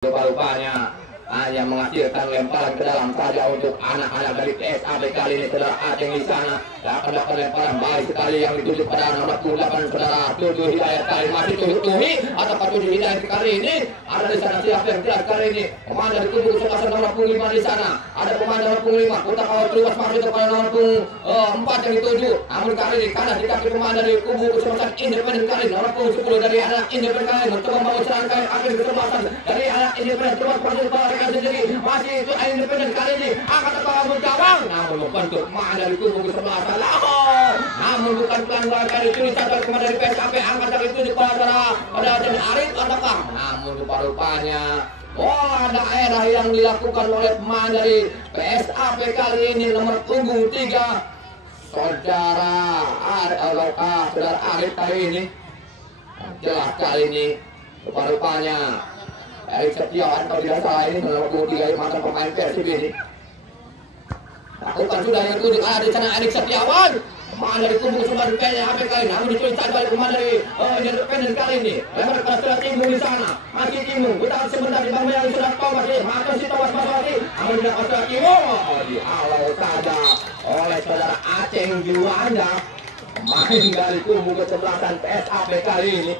Rupa-rupanya hanya menghasilkan lemparan ke dalam saja untuk anak-anak dari PSAP kali ini. Saudara Aceng di sana akan dapat lemparan baik sekali yang dituju pada nomor 28 saudara Tujuh Hidayat kali masih Tujuh atau Tujuh Hidayat kali ini ada di sana. Siapa yang jelas kali ini pemain dari kubu kesebelasan nomor 5 di sana, ada pemain nomor 5 putar kawal terus masuk kepada nomor 4 yang dituju. Namun kali ini kanan di kaki pemain dari kubu kesebelasan Independen kali nomor 10 dari anak Independen kali mencoba membawa serangan kali akhir kesebelasan dari anak Independen coba masuk sendiri masih itu Independen kali ini akan terbawa bergawang, namun membentuk pemain dari kubu kesebelasan. Namun bukan pelanggaran kali itu dicatat kemarin dari PSAP angkat dari itu di pada Arif ataukah, namun rupa-rupanya daerah yang dilakukan oleh pemain dari PSAP kali ini nomor punggung 3 saudara Arif kali ini jelas kali ini rupa-rupanya Erik Setiawan kalau tidak salah ini nomor 23 mantan pemain Persib ini. Lakukan sudah yang 7 ada di sana Erik Setiawan. Pemain dari kubu kesebelasan PSAP kali ini namun diculik balik pemain dari Independen kali ini. Lempar kepada sudah Timung di sana. Masih Timung. Kita sebentar di bawah yang sudah Thomas ini. Maka si Thomas Baswati. Namun tidak sudah Timung. Dihalau saja oleh saudara Aceng Juanda. Pemain dari kubu kesebelasan PSAP kali ini.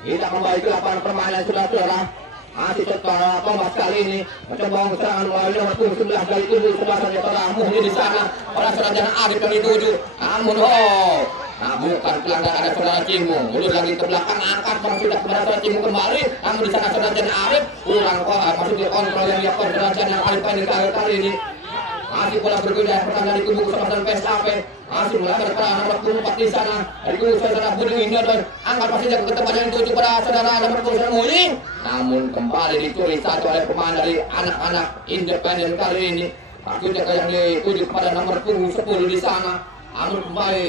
Kita kembali ke lapangan permainan saudara. Masih setelah Thomas kali ini mencoba serangan melalui nomor 19 dari kubu kesebelasan saudara Muhyi di sana. Pada saudara Arif yang dituju. Namun bukan pelanggaran ada saudara Cimung. Ulur lagi ke belakang angkat sudah kepada saudara Cimung kembali. Namun di sana saudara Arif kurang masuk di kontrol yang dilakukan saudara Arif kali ini. Masih bola bergulir pertahanan dari kubu kesebelasan PSAP. Masih melanggar pertahanan nomor 4 di sana. Dari kubu saudara Budi Indodon angkat masih ke tempat yang dituju pada saudara nomor 9 Muhyi. Namun kembali dicuri satu oleh pemain dari anak-anak Independen kali ini. Maksudnya yang dituju kepada nomor 10 di sana. Namun kembali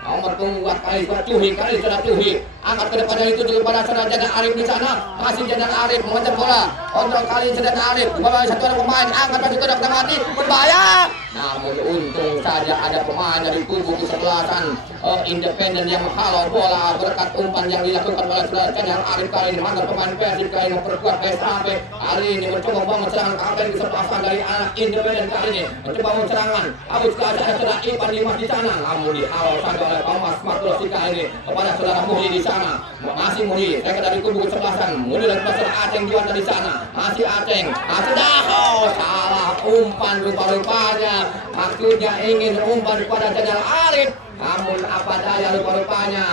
nomor punggung kali sudah Tuhi angkat ke depan yang dituju kepada saudara Jadan Arif di sana. Masih Jadan Arif mengejar bola kontrol kali Jadan Arif kembali satu orang pemain angkat masih ke depan mati berbahaya. Namun untung saja ada pemain dari kubu kesebelasan Independen yang menghalau bola berkat umpan yang dilakukan oleh saudara Jadan Arif kali ini. Mantan pemain Persib kali ini memperkuat PSAP kali ini mencoba membangun serangan ke kesebelasan dari anak Independen kali ini mencoba membangun serangan. Abus ke ada saudara Ipan Dimas di sana namun dihalau saja oleh Thomas Martulosika ini kepada saudara Muhyi di sana. Masih Muhyi mereka dari kubu kesebelasan Muhyi dari saudara Aceng Juanda di sana. Masih Aceng salah umpan rupa-rupanya maksudnya ingin umpan kepada Jadan Arif namun apa daya rupa-rupanya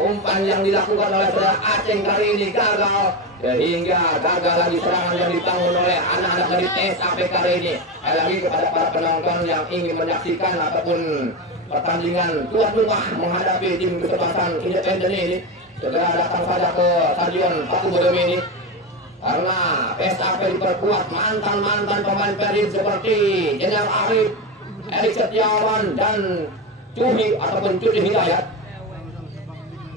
umpan yang dilakukan oleh saudara Aceng kali ini gagal sehingga gagal lagi serangan yang dibangun oleh anak-anak dari PSAP kali ini. Lagi kepada para penonton yang ingin menyaksikan ataupun pertandingan tuan rumah menghadapi tim kesebelasan Independen ini segera datang saja ke stadion Paku Bodong ini karena PSAP diperkuat mantan pemain Persib seperti Jadan Arif, Erik Setiawan dan Tujuh Hidayat.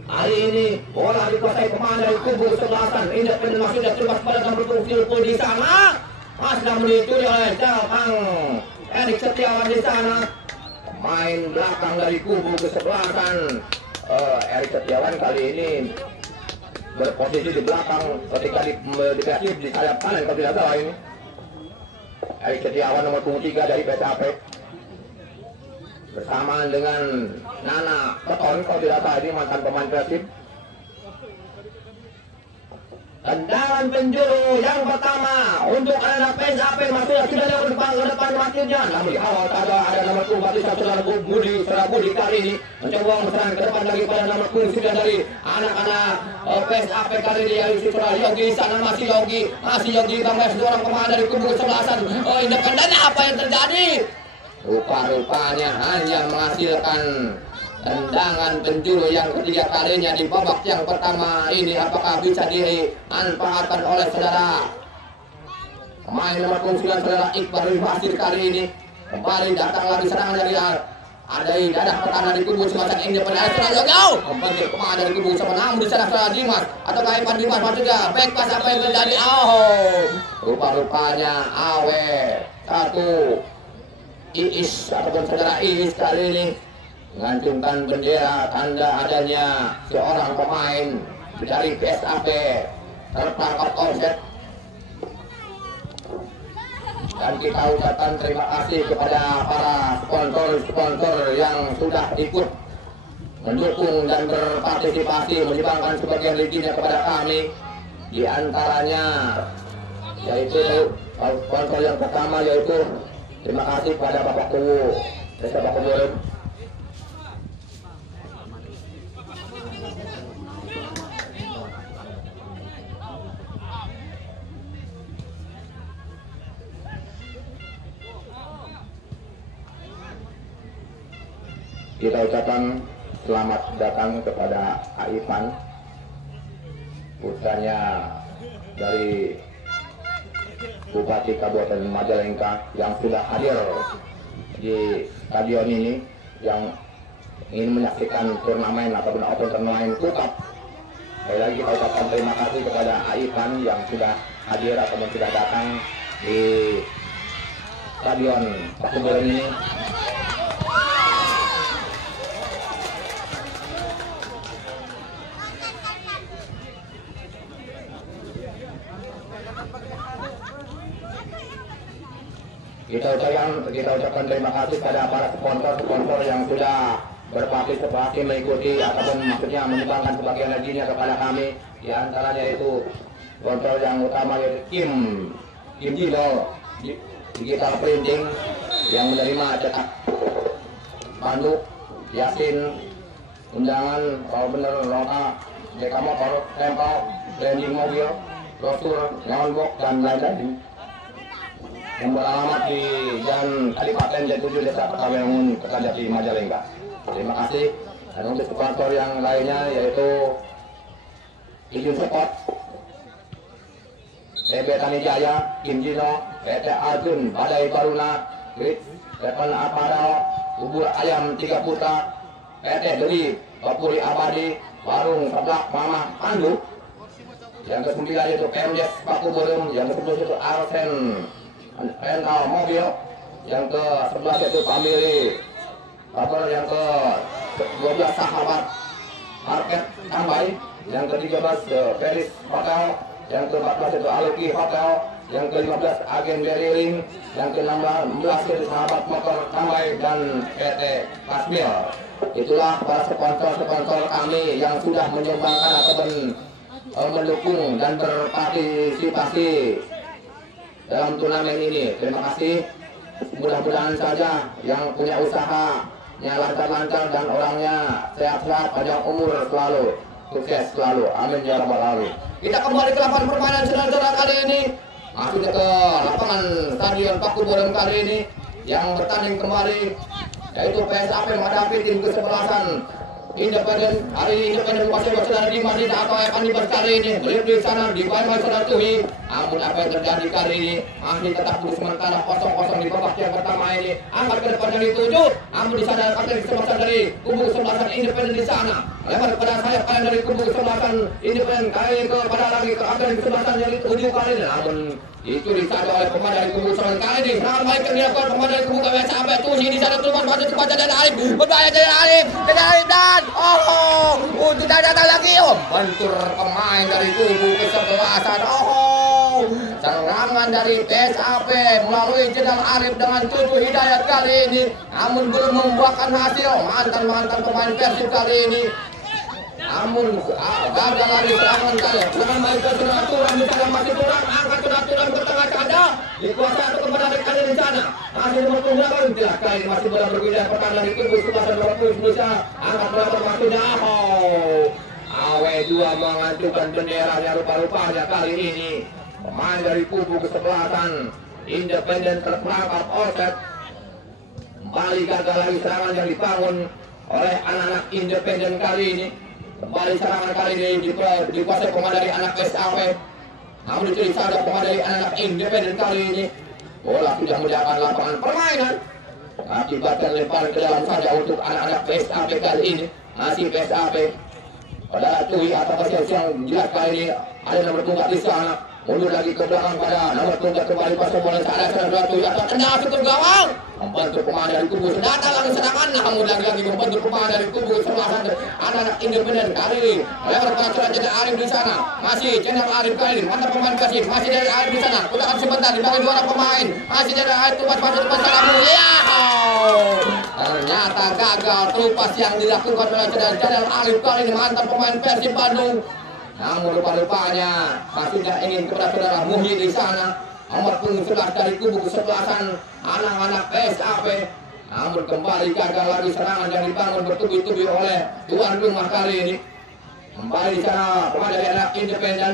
Hari ini bola dikuasai pemain dari kubu kesebelasan Independen masih terlepas pada nomor 20 di sana. Masih namun dicuri oleh Jalkang Erik Setiawan di sana. Main belakang dari kubu kesebelasan Erik Setiawan kali ini berposisi di belakang ketika dikasih di sayap kanan kalau tidak salah ini. Erik Setiawan nomor 23 dari PSAP bersamaan dengan Nana Keton kalau tidak salah ini mantan pemain Persib. Tendangan penjuru yang pertama untuk anak PSAP sudah lewat depan waktunya. Namun di awal ada nomor 4 saudara Budi kali ini mencoba menyerang ke depan lagi pada nomor 9 dari anak-anak PSAP kali ini yaitu saudara Yogi di sana. Masih Yogi tambah seorang pemain dari kubu kesebelasan Independen. Apa yang terjadi? Rupa-rupanya hanya menghasilkan tendangan penjuru yang ketiga kalinya di babak yang pertama ini. Apakah bisa dimanfaatkan oleh saudara pemain nomor 9 saudara Iqbal Basir kali ini? Kembali datang lagi serangan dari dadah pertahanan dari kubu kesebelasan Independen. Membantu pemain dari kubu kesebelasan namun di sana saudara Dimas atau Ipan Dimas juga back pass. Apa yang terjadi? Rupa-rupanya satu Iis ataupun saudara Iis kali ini mengacungkan bendera tanda adanya seorang pemain dari PSAP tertangkap offset. Dan kita ucapkan terima kasih kepada para sponsor-sponsor yang sudah ikut mendukung dan berpartisipasi menyumbangkan sebagian rezekinya kepada kami. Di antaranya yaitu sponsor yang pertama yaitu terima kasih kepada Bapak Kuwu Desa Pakuburan. Kita ucapkan selamat datang kepada Aifan, putranya dari Bupati Kabupaten Majalengka yang sudah hadir di stadion ini, yang ingin menyaksikan turnamen ataupun open turnamen Cup. Sekali lagi kita ucapkan terima kasih kepada Aifan yang sudah hadir ataupun sudah datang di stadion Pakuburan ini. Kita ucapkan terima kasih kepada para sponsor yang sudah berpartisipasi mengikuti ataupun maksudnya menyumbangkan sebagian rezekinya kepada kami. Di antaranya itu sponsor yang utama yaitu Kim Jino Digital Printing yang menerima cetak spanduk, Yasin, undangan kalau bener nota, jika motor, tempel, branding mobil, brosur, nyaman dan lain-lain. Yang beralamat di Jalan Kadipaten Jaya 7 Desa Pekawengun, Kertajati, Majalengka. Terima kasih. Dan untuk sponsor yang lainnya yaitu Izin Sport, TB Tani Jaya, Kim Jino, PT Arjun, Badai Baruna, Grid, Depan Apparel, Bubur Ayam 3 Putra, PT Deli, Papuri Abadi, Warung Seblak Mama Pandu. Yang ke-9 yaitu PMJS Pakuburan, yang ke-10 yaitu Arsen rental mobil, yang ke-11 itu family, yang ke-12 sahabat market Tambai, yang ke-13 Paris Hotel, yang ke-14 itu Aluki Hotel, yang ke-15 Agen Deriling, yang ke-16 itu sahabat motor Tambai dan PT Kasmil. Itulah para sponsor-sponsor kami yang sudah menyumbangkan ataupun mendukung dan berpartisipasi dalam turnamen ini. Terima kasih. Mudah-mudahan saja yang punya usahanya lancar-lancar dan orangnya sehat-sehat, panjang umur selalu, sukses selalu. Amin ya rabbal alamin. Kita kembali ke lapangan permainan saudara kali ini. Masuk ke lapangan Stadion Pakuburan kali ini yang bertanding kembali yaitu PSAP menghadapi tim kesebelasan Independen. Hari ini Independen masih bersaudara di Madinah atau akan kali ini beliau di sana di Bayar saudara Tuhi. Namun apa yang terjadi kali ini masih tetap terus sementara 0-0 di babak yang pertama ini. Angkat ke depan dari 7. Namun di sana kapten kesebelasan dari kubu kesebelasan Independen di sana. Lebar kepada sayap kanan dari kubu kesebelasan Independen kali ini kepada lagi ke kapten kesebelasan yang dituju kali ini. Namun itu disadar oleh pemain dari kubu kesebelasan kali ini. Sangat baik yang dilakukan pemain dari kubu KWS sampai Tuhi di sana keluar masuk cepat dari Arif. Berbahaya dari Arif dan tidak datang lagi. Bentur pemain dari kubu kesebelasan. Serangan dari PSAP melalui Jenderal Arif dengan Cucu Hidayat kali ini, namun belum membuahkan hasil. Mantan pemain Persib kali ini, namun gagal dari serangan kali. Dengan baik ke Turang misalnya masih kurang, angkat Turang ke tengah sada, dikuasai atau kembali kali di sana. Masih menggunakan tidak kali masih bola berpindah pertahanan dari kubu kesebelasan Indonesia. Angkat berapa maksudnya? Awe 2 mengajukan benderanya rupa-rupanya kali ini. Pemain dari kubu kesebelasan Independen terperangkap offset. Kembali gagal lagi serangan yang dibangun oleh anak-anak Independen kali ini. Kembali serangan kali ini dikuasai pemain dari anak PSAP. Namun ditulis saja pemain dari anak Independen kali ini. Bola sudah menjalankan lapangan permainan. Akibatkan lemparan ke dalam saja untuk anak-anak PSAP kali ini. Masih PSAP. Pada Tuhi atau yang jelas kali ini ada nomor tunggal di sana. mundur lagi ke belakang pada nomor tunggal kembali pasal bola sana satu ya tendang ke gawang membantu pemain dari kubu datang lagi serangan namun lagi membantu pemain dari kubu sebelah anak independen kali ini lewat pengacara Jenderal Arif di sana masih Jenderal Arif kali ini mantap pemain kasih masih dari Arif di sana putaran sebentar di bawah dua pemain masih Jenderal Arif tupas pada depan sana ya ternyata gagal terupas yang dilakukan oleh Jenderal Arif kali ini mantap pemain Persib Bandung. Namun rupa-rupanya masih tidak ingin kepada saudara Muhyi di sana. Nomor punggung 11 dari kubu kesebelasan anak-anak SAP. Namun kembali gagal lagi serangan yang dibangun bertubi-tubi oleh tuan rumah kali ini. Kembali di sana pemain dari anak independen.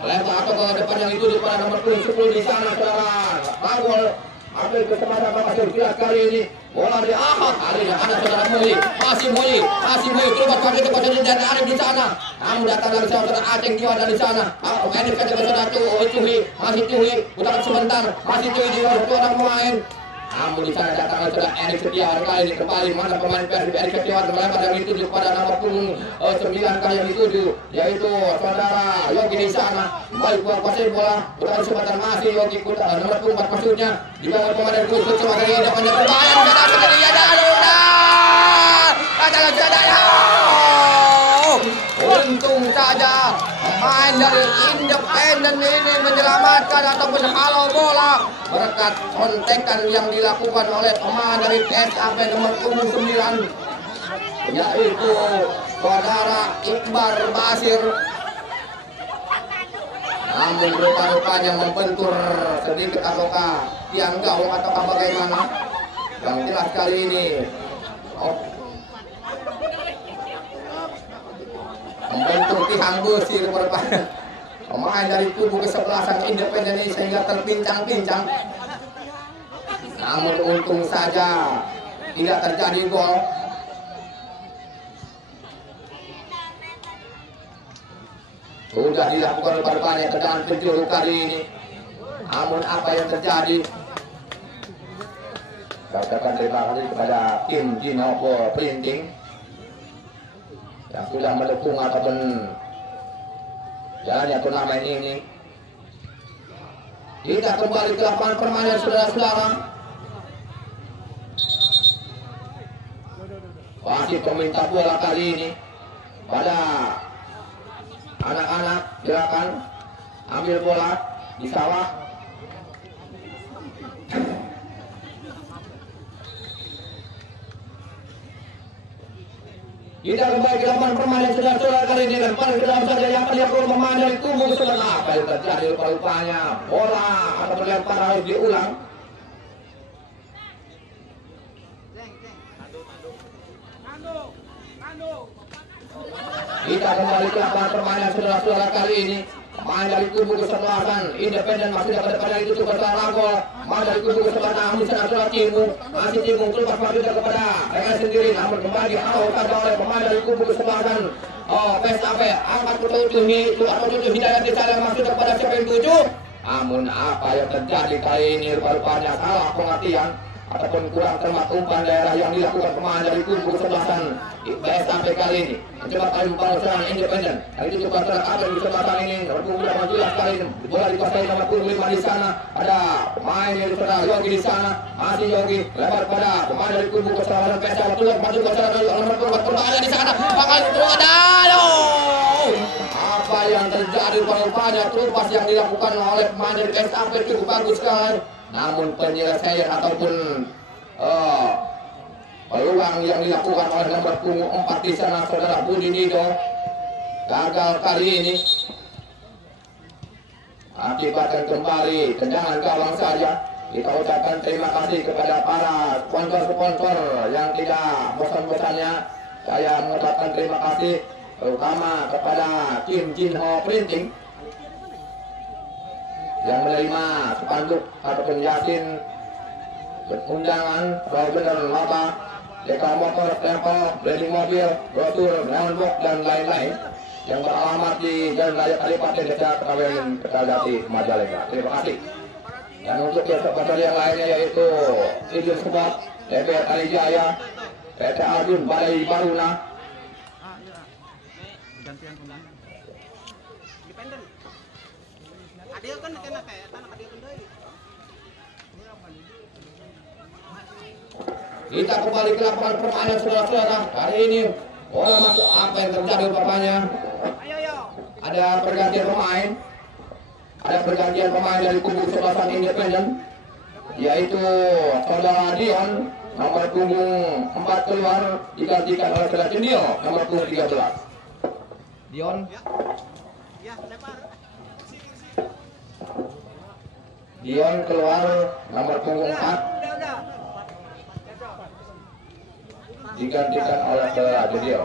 Lempar atau ke depan yang itu di pada nomor punggung 10 di sana saudara. Ragol ambil kesempatan masuk kali ini. Bola di kali ini ada saudara Muhyi, masih Muhyi terus pakai kepada dan Arif di sana. Namun datang dari saudara Aceng Jiwa dari sana. Ini kata saudara Cuhi, masih Cuhi, putaran sebentar, masih Cuhi di luar orang pemain. Namun di sana datang dari saudara Erik Setiawan kali ini kembali mana pemain Persib Erik Setiawan melempar dari itu kepada nomor punggung 9 kali yang dituju yaitu saudara Yogi di sana. Kembali keluar pasir bola, putaran sebentar masih Yogi nomor punggung 4 maksudnya di bawah pemain dari kubu coba dari depan terbayang menjadi ya untung saja pemain dari independen ini menyelamatkan ataupun halau bola berkat kontekan yang dilakukan oleh pemain dari SAP nomor punggung 9 yaitu saudara Iqbar Basir. Namun rupa-rupanya membentur sedikit ataukah tiang gawang ataukah bagaimana yang jelas kali ini membentur tiang besi rupa-rupanya pemain dari kubu kesebelasan independen ini sehingga terpincang-pincang. Namun untung saja tidak terjadi gol. Sudah dilakukan rupa-rupanya tendangan penjuru kali ini. Namun apa yang terjadi? Katakan terima kasih kepada tim Jinopo Printing yang sudah mendukung ataupun jalannya turnamen ini. Kita kembali ke lapangan permainan saudara-saudara. Wasit peminta bola kali ini pada anak-anak silakan ambil bola di sawah. Kita kembali ke lapangan permainan saudara-saudara kali ini dan paling ke dalam saja yang melihat bola pemain dari kubu sebelah. Apa yang terjadi rupa-rupanya bola atau berlempar harus diulang. Kita kembali ke lapangan permainan saudara-saudara kali ini. Pemain dari kubu kesebelasan independen masih dapat depan itu kepada Ragol. Pemain dari kubu kesebelasan saudara Timu masih Timu terlepas masih kepada PS sendiri. Namun kembali out oleh pemain dari kubu kesebelasan PSAP angkat tujuh hidayat di sana masih kepada CP7. Namun apa yang terjadi kali ini rupa-rupanya salah pengertian ataupun kurang cermat umpan daerah yang dilakukan pemain dari kubu kesebelasan PSAP kali ini. Mencoba kali membangun serangan independen. Yang itu coba serang ada di kesempatan ini. Nomor punggung 18 kali ini bola dikuasai nomor punggung 5 di sana. Ada pemain yang saudara Yogi di sana. Masih Yogi lebar pada pemain dari kubu kesebelasan PSAP keluar maju ke sana nomor punggung 4 ada di sana. Bakal itu ada. Apa yang terjadi rupanya terupas yang dilakukan oleh pemain dari PSAP cukup bagus sekali. Namun penyelesaian ataupun peluang yang dilakukan oleh nomor punggung 4 di sana saudara Budi Nido gagal kali ini. Akibatkan kembali tendangan gawang saja. Kita ucapkan terima kasih kepada para sponsor-sponsor yang tidak bosan-bosannya. Saya mengucapkan terima kasih terutama kepada Kim Jinho Printing yang menerima spanduk ataupun yasin undangan benar laba dekal motor, stempel, branding mobil, brosur, neon box dan lain-lain yang beralamat di Jalan Raya Kalipaten, Desa Kerawang, Kertajati, Majalengka. Terima kasih. Dan untuk sponsor yang lainnya yaitu Idul Sport, DPR Kalijaya, PT Arjun Balai Baruna, Kita kembali ke lapangan permainan saudara-saudara. Kali ini bola masuk, apa yang terjadi rupanya? Ada pergantian pemain. Ada pergantian pemain dari kubu kesebelasan Independen, yaitu saudara Dion nomor punggung 4 keluar digantikan oleh saudara Cendio nomor punggung 13. Dion. Dion keluar nomor punggung 4 digantikan oleh saudara Cendio.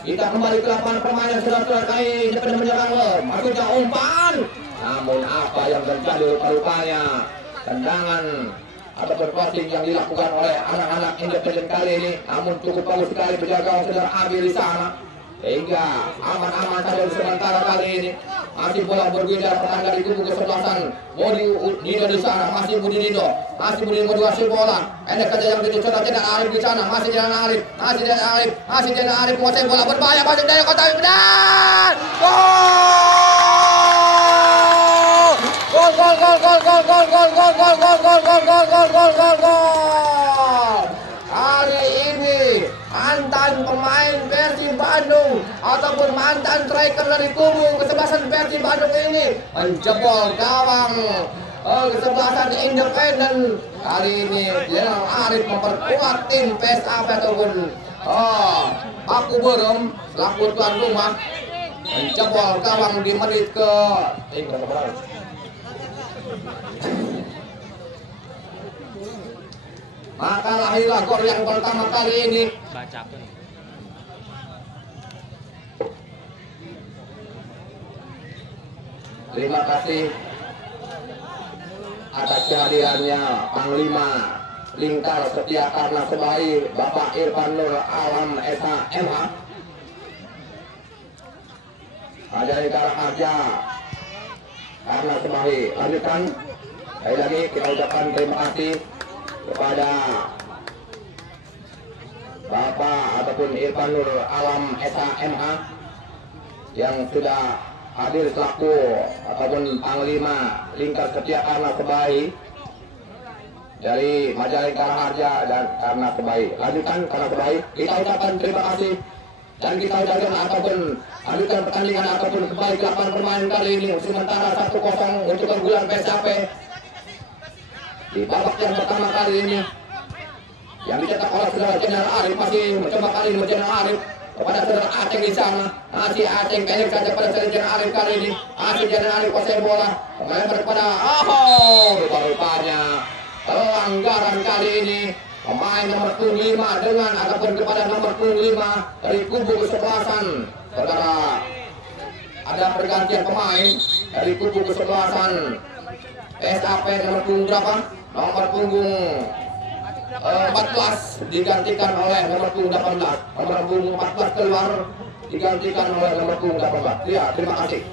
Kita kembali ke lapangan permainan saudara-saudara. Kali Independen menyerang masuknya umpan. Namun apa yang terjadi rupanya tendangan atau crossing yang dilakukan oleh anak-anak Independen kali ini, namun cukup bagus sekali berjaga saudara Abi di sana, hingga aman-aman saja sementara kali ini. Masih bola bergulir pertandingan dari kubu kesebelasan Budi Nido di sana, masih Budi Nido menguasai bola. Pendek saja yang dituju Jalan Arif di sana, masih Jalan Arif menguasai bola berbahaya, masih dari kota benar. Gol. Hari ini mantan pemain Persib Bandung ataupun mantan striker dari kubu kesebelasan Persib Bandung ini menjebol gawang kesebelasan Independen. Kali ini Jalan Arif memperkuat tim PSAP ataupun Paku Burung selaku tuan rumah menjebol gawang di menit ke maka lahirlah gol yang pertama kali ini. Terima kasih atas kehadirannya Panglima Lingkar Setia Karna Sebahi Bapak Irfan Nur Alam SHMH. Ada Lingkar Harja Karna Sebahi. Lanjutkan. Sekali lagi kita ucapkan terima kasih kepada Bapak ataupun Irfan Nur Alam SHMH yang sudah hadir selaku ataupun Panglima Lingkar Setia Karna Sebahi dari Majalengka Harja dan Karna Sebahi. Lanjutkan Karna Sebahi, kita ucapkan terima kasih dan kita ucapkan ataupun lanjutkan pertandingan ataupun kembali ke lapangan permainan kali ini sementara 1-0 untuk keunggulan PSAP di babak yang pertama kali ini yang dicetak oleh saudara Jenderal Arif. Masih mencoba kali ini Jenderal Arif kepada saudara Aceng di sana, masih Aceng pendek saja pada saudara Jenderal Arif kali ini. Masih Jenderal Arif kuasai bola kembali kepada rupanya pelanggaran kali ini pemain nomor 5 dengan ataupun kepada nomor 5 dari kubu kesebelasan. Saudara, ada pergantian pemain dari kubu kesebelasan PSAP nomor punggung berapa? Nomor punggung 14 digantikan oleh nomor punggung 18. Nomor punggung 14 keluar digantikan oleh nomor punggung 18. Ya, terima kasih.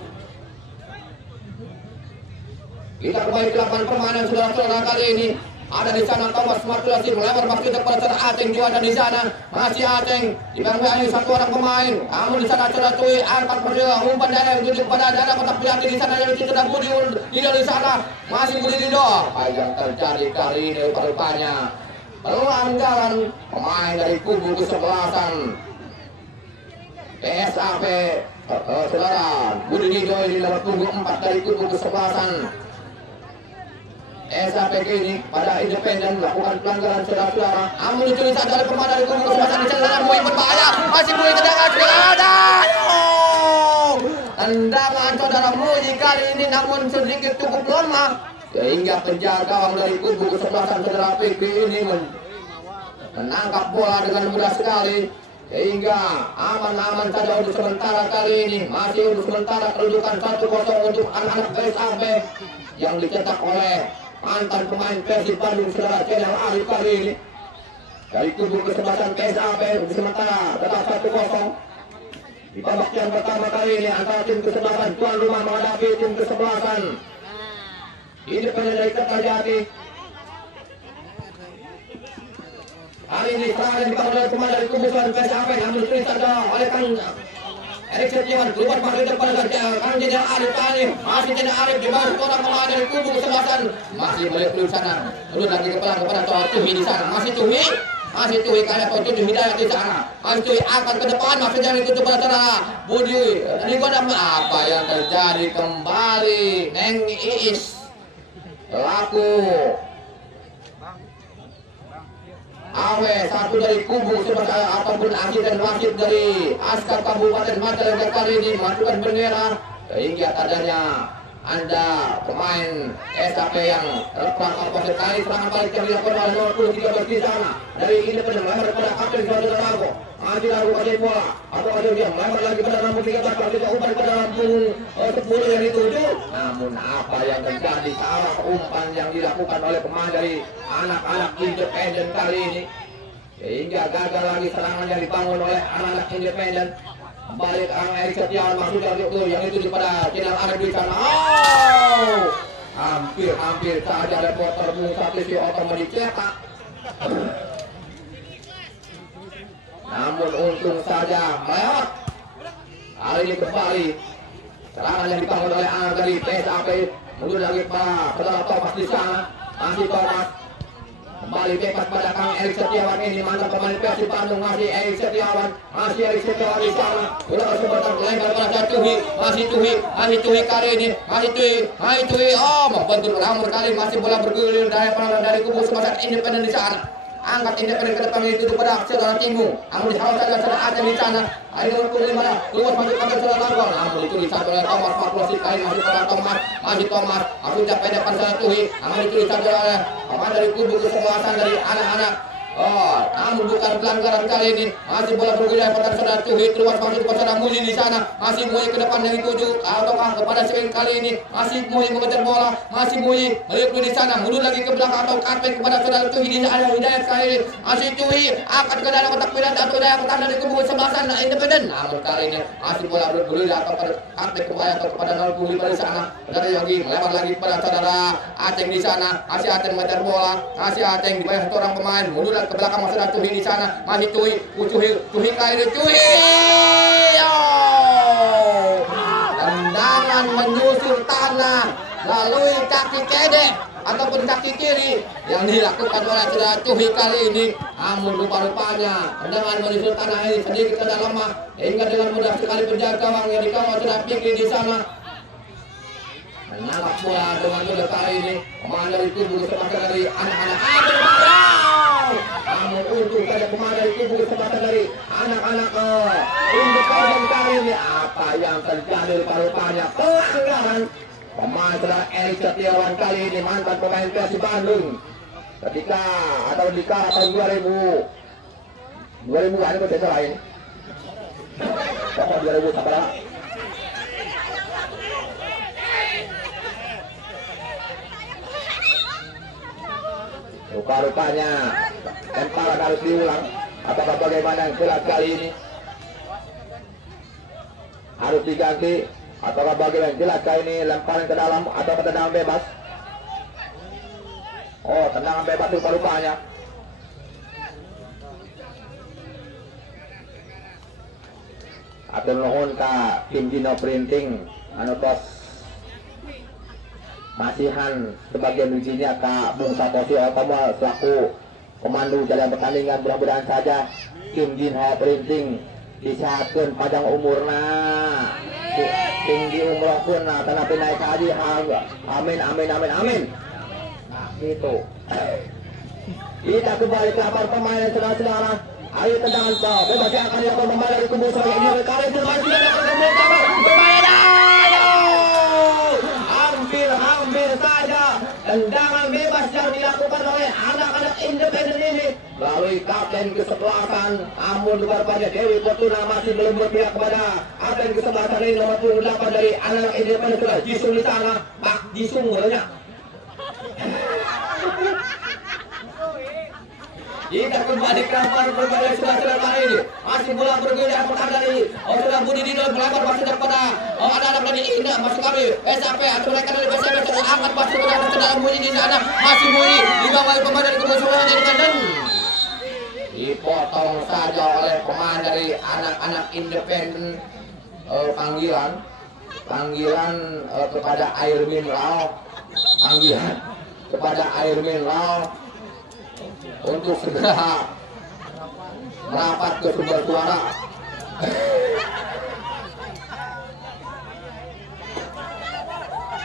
Kita kembali ke lapangan permainan saudara-saudara. Kali ini ada di sana Thomas Martulasi melempar masuk kepada saudara Aceng juga ada di sana. Masih Aceng dibangun satu orang pemain. Namun di sana saudara Tui angkat berdua umpan dana yang tuju kepada dana kotak penalti di sana yang tidak Budi Nido di sana. Masih Budi Nido. Apa yang terjadi kali ini rupanya pelanggaran pemain dari kubu kesebelasan PSAP. Saudara Budi Nido ini nomor punggung 4 dari kubu kesebelasan SAP ini pada Independen melakukan pelanggaran saudara-saudara. Namun itu saja dari pemain dari kubu kesebelasan di sana Mui berbahaya. Masih Mui tendangan ada. Tendangan saudara Mui kali ini namun sedikit cukup lemah sehingga penjaga gawang dari kubu kesebelasan saudara Fikri ini menangkap bola dengan mudah sekali sehingga aman-aman saja untuk sementara kali ini. Masih untuk sementara kedudukan 1-0 untuk anak-anak PSAP yang dicetak oleh mantan pemain Persib Bandung saudara Jenderal Arif kali ini dari kubu kesebelasan PSAP. Untuk sementara tetap 1-0 di babak yang pertama kali ini antara tim kesebelasan tuan rumah menghadapi tim kesebelasan Independen dari Kertajati. Hari ini serangan yang dibangun oleh pemain dari kubu PSAP namun saja oleh Kang Erik Setiawan keluar pada depan saja Kang Jenderal Arif Ali masih Jenderal Arif di bawah seorang pemain dari kubu kesebelasan masih balik ke sana terus lagi kepada Tuhi di sana masih Tuhi karena Tuhi Hidayat di sana masih Tuhi akan ke depan maksudnya itu pada sana Budi ini apa yang terjadi kembali Neng Iis laku Awe satu dari kubu sementara ataupun Aji dan Wasit dari Askar Kabupaten Majalengka kali ini memajukan bendera hingga adanya Anda pemain SAP yang terperangkap pada kali serangan balik yang dilakukan oleh 23 di sana dari Independen melempar kepada Kapten Saudara Rago masih lalu pada bola atau ada dia melempar lagi pada Lampung 13 kita umpan pada Lampung 10 yang dituju namun apa yang terjadi salah umpan yang dilakukan oleh pemain dari anak-anak Independen kali ini sehingga gagal lagi serangan yang dibangun oleh anak-anak Independen balik Erik Setiawan maksudnya itu yang itu pada Jenderal Arif di sana hampir saja reporter Musa TV otomatis dicetak namun untung saja melewat kali ini kembali serangan yang dibangun oleh anak dari PSAP menuju lagi pada Thomas di sana masih Thomas kembali bebas pada Kang Erik Setiawan ini mantan pemain Persib Bandung masih Erik Setiawan di sana udah kesempatan lempar pada Tuhi kali ini masih Tuhi membentur rambut kali masih bola bergulir dari kubu semacam Independen di sana angkat Independen ke depan itu pada Saudara Timbu namun di awal saja ada di sana ayo keluar masuk pada Saudara Lambang namun itu disampaikan oleh Thomas 40 kali masih pada Thomas aku udah pendekan Saudara Tuhi namun itu disampaikan oleh pemain dari kubu kesebelasan dari anak-anak namun bukan pelanggaran kali ini masih bola bergulir pada Saudara Tuhi keluar masuk pada Saudara Muli di sana masih Muli ke depan yang dituju ataukah kepada Sering kali ini masih Muli mengejar bola masih Muli melihat di sana mundur lagi ke belakang atau karpet kepada Saudara Tuhi di ada Hidayat kali ini masih Tuhi akan ke dalam kotak penalti atau daya kotak dari kubu sebelasan Independen namun kali ini masih bola bergulir atau pada karpet kepada 05 di sana dari Yogi melempar lagi kepada Saudara Aceng di sana masih Aceng mengejar bola masih Aceng di bawah seorang pemain mundur ke belakang masih ada Tuhi di sana masih Tuhi kali ini tendangan menyusur tanah lalui kaki kede ataupun kaki kiri yang dilakukan oleh saudara Tuhi kali ini namun rupa-rupanya tendangan menyusur tanah ini sedikit tidak lemah hingga dengan mudah sekali penjaga gawang yang dikawal saudara Pikri di sana menangkap bola dengan mudah kali ini pemain dari kubu kesempatan dari anak-anak namun untung saja pemain dari kubu kesempatan dari anak-anak Independen kali ini apa yang terjadi rupa-rupanya pelanggaran pemain saudara Erik Setiawan kali ini mantan pemain Persib Bandung ketika atau di tahun 2000 ada berbeda lain 2000 sabar rupa-rupanya temparan harus diulang apakah bagaimana gelar kali ini harus diganti ataukah bagaimana jelas kali ini lemparan ke dalam atau ke tendangan bebas tendangan bebas rupa-rupanya atur nuhun ka tim Dino Printing anu tos masihan sebagian ujinya ka Bung Saposi Otomo selaku pemandu jalan pertandingan mudah-mudahan saja tim Dino Printing disehatkan panjang umurna tinggi umrohkeun tanapi naik haji amin nah gitu kita kembali ke lapar pemain saudara-saudara ayo tendangan bebas yang akan dilakukan pemain dari kubu sebagai ini kali itu masih ada pemain hampir saja tendangan bebas yang dilakukan oleh anak-anak Independen ini melalui kapten kesebelasan namun rupanya Dewi Fortuna masih belum berpihak kepada kapten kesebelasan ini nomor 28 dari anak Independen sudah Jisung di sana Pak Jisung mulanya kita kembali ke lapangan berbagai sudah kali ini masih bola bergulir pertahanan dari sudah Budi Dino melempar masih kepada anak-anak dari Indah masih kami SAP atau mereka dari PSAP sudah angkat masih ke dalam Budi di sana masih Budi di bawah pemain dari kubu sebelah Independen dipotong saja oleh pemain dari anak-anak Independen. Panggilan kepada air mineral, untuk segera merapat ke sumber suara.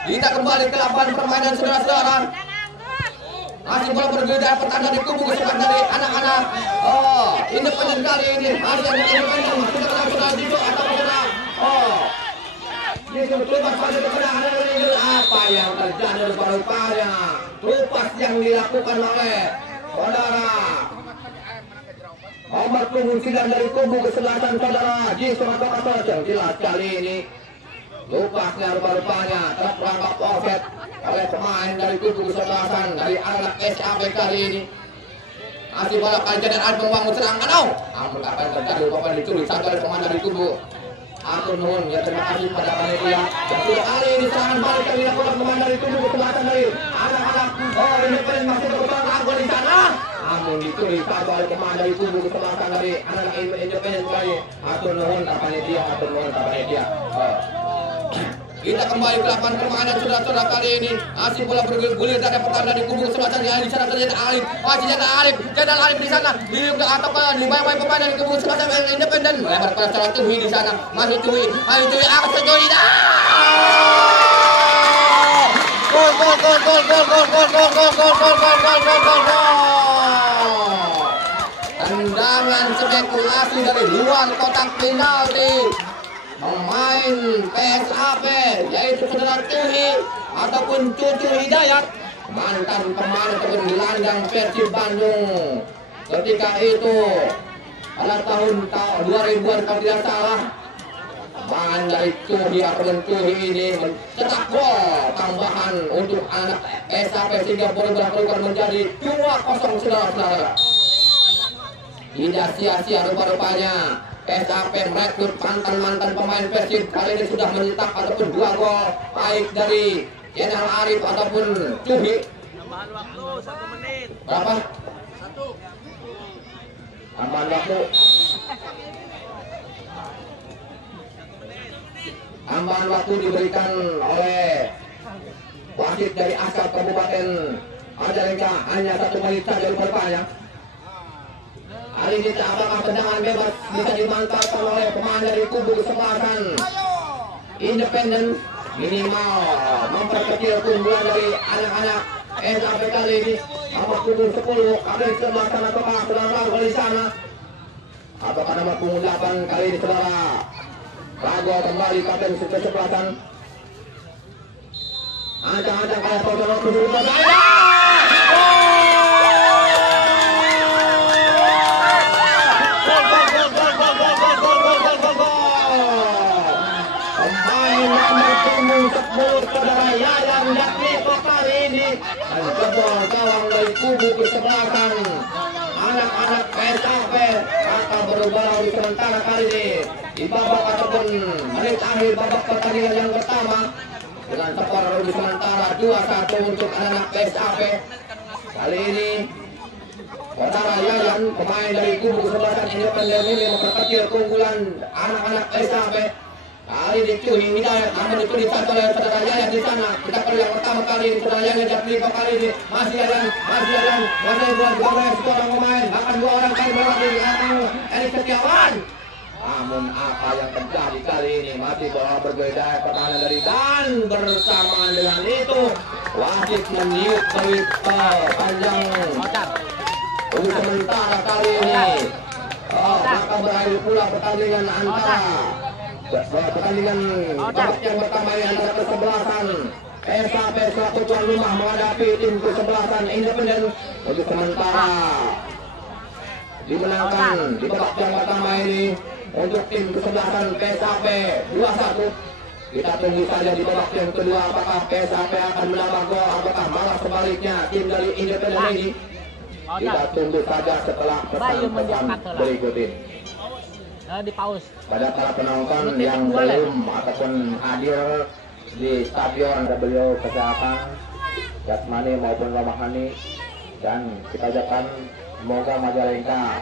Kita kembali ke lapangan permainan saudara-saudara. Masih bola berbeda pertandingan dari kubu kesepak dari anak-anak Independen kali ini. Masih ada Independen kita langsung itu atau tidak. Ini lepas pada kebenaran apa yang terjadi rupanya lepas yang dilakukan oleh saudara nomor punggung 9 dari kubu kesebelasan saudara Jiswanto yang jelas kali ini lupasnya rupanya terperangkap offset oleh pemain dari kubu kesebelasan dari anak SAP kali ini. Masih bola kali dan ada membangun serangan. Namun apa yang terjadi rupanya dicuri satu oleh pemain dari kubu. Atur nuhun ya, terima kasih pada panitia. Dan sudah kali ini serangan balik yang dilakukan pemain dari kubu kesebelasan dari anak-anak Independen masih berpeluang gol di sana. Namun dicuri satu oleh pemain dari kubu kesebelasan dari anak-anak Independen kali. Atur nuhun pada panitia. Kita kembali ke lapangan permainan saudara-saudara kali ini. Masih bola bergulir dari pertandingan di kubu kesebelasan yang di sana terjadi Alif. Masih Jadal Alif di sana. Atau dibayang pemain dari kubu kesebelasan yang Independen. Lebar pada secara Tuhi di sana. Masih Tuhi akan terjadi. Gol. Tendangan spekulasi dari luar kotak penalti. Pemain PSAP yaitu saudara Tuhi ataupun Cucu Hidayat, mantan pemain ataupun gelandang Persib Bandung ketika itu pada tahun 2000-an kalau tidak salah. Pemain dari Tuhi ataupun Tuhi ini mencetak gol tambahan untuk anak PSAP sehingga boleh berlakukan menjadi 2-0 saudara-saudara. Tidak sia-sia rupanya PSAP merekrut mantan pemain Persib kali ini sudah mencetak ataupun 2 gol baik dari Jenal Arif ataupun Cuhi. Tambahan waktu 1 menit. Berapa? 1. Tambahan waktu. Tambahan waktu diberikan oleh wasit dari Asap Kabupaten Majalengka, hanya 1 menit saja rupanya. Hari ini apakah tendangan bebas bisa dimanfaatkan oleh pemain dari kubu kesebelasan Independen, minimal memperkecil keunggulan dari anak-anak SAP kali ini. Nomor punggung 10 kali kesebelasan ataukah saudara di sana, apakah nomor punggung 8 kali ini saudara Rago kembali kapten kesebelasan. Ancang-ancang kayak saudara kesebelasan. Saudara Yayan Yaknito kali ini jebol gawang dari kubu kesebelasan anak-anak PSAP akan berubah di sementara kali ini di babak ataupun menit akhir babak pertandingan yang pertama dengan skor di sementara 2-1 untuk anak-anak PSAP. Kali ini saudara Yayan pemain dari kubu kesebelasan Independen ini memperkecil keunggulan anak-anak PSAP. Kali ini Cuhi Hidayat, namun itu disaat oleh saudara Yayan di sana. Kita kali yang pertama kali ini saudara Yayan dan kali ini masih buat 2 orang pemain, bahkan 2 orang kali berlatih di belakang Erik Setiawan. Namun apa yang terjadi kali ini masih bola berbeda pertahanan dari dan bersamaan dengan itu wasit meniup peluit panjang untuk sementara kali ini. Maka berakhir pula pertandingan antara pertandingan babak yang pertama antara kesebelasan PSAP selaku tuan rumah menghadapi tim kesebelasan Independen. Untuk sementara dimenangkan di babak yang pertama ini untuk tim kesebelasan PSAP 2-1. Kita tunggu saja di babak yang kedua apakah PSAP akan menambah gol ataukah malah sebaliknya tim dari Independen ini. Kita tunggu saja setelah pesan-pesan berikut ini. Di paus. Pada para penonton yang belum ataupun hadir di stadion beliau kesehatan jasmani maupun rohani, dan kita ucapkan semoga Majalengka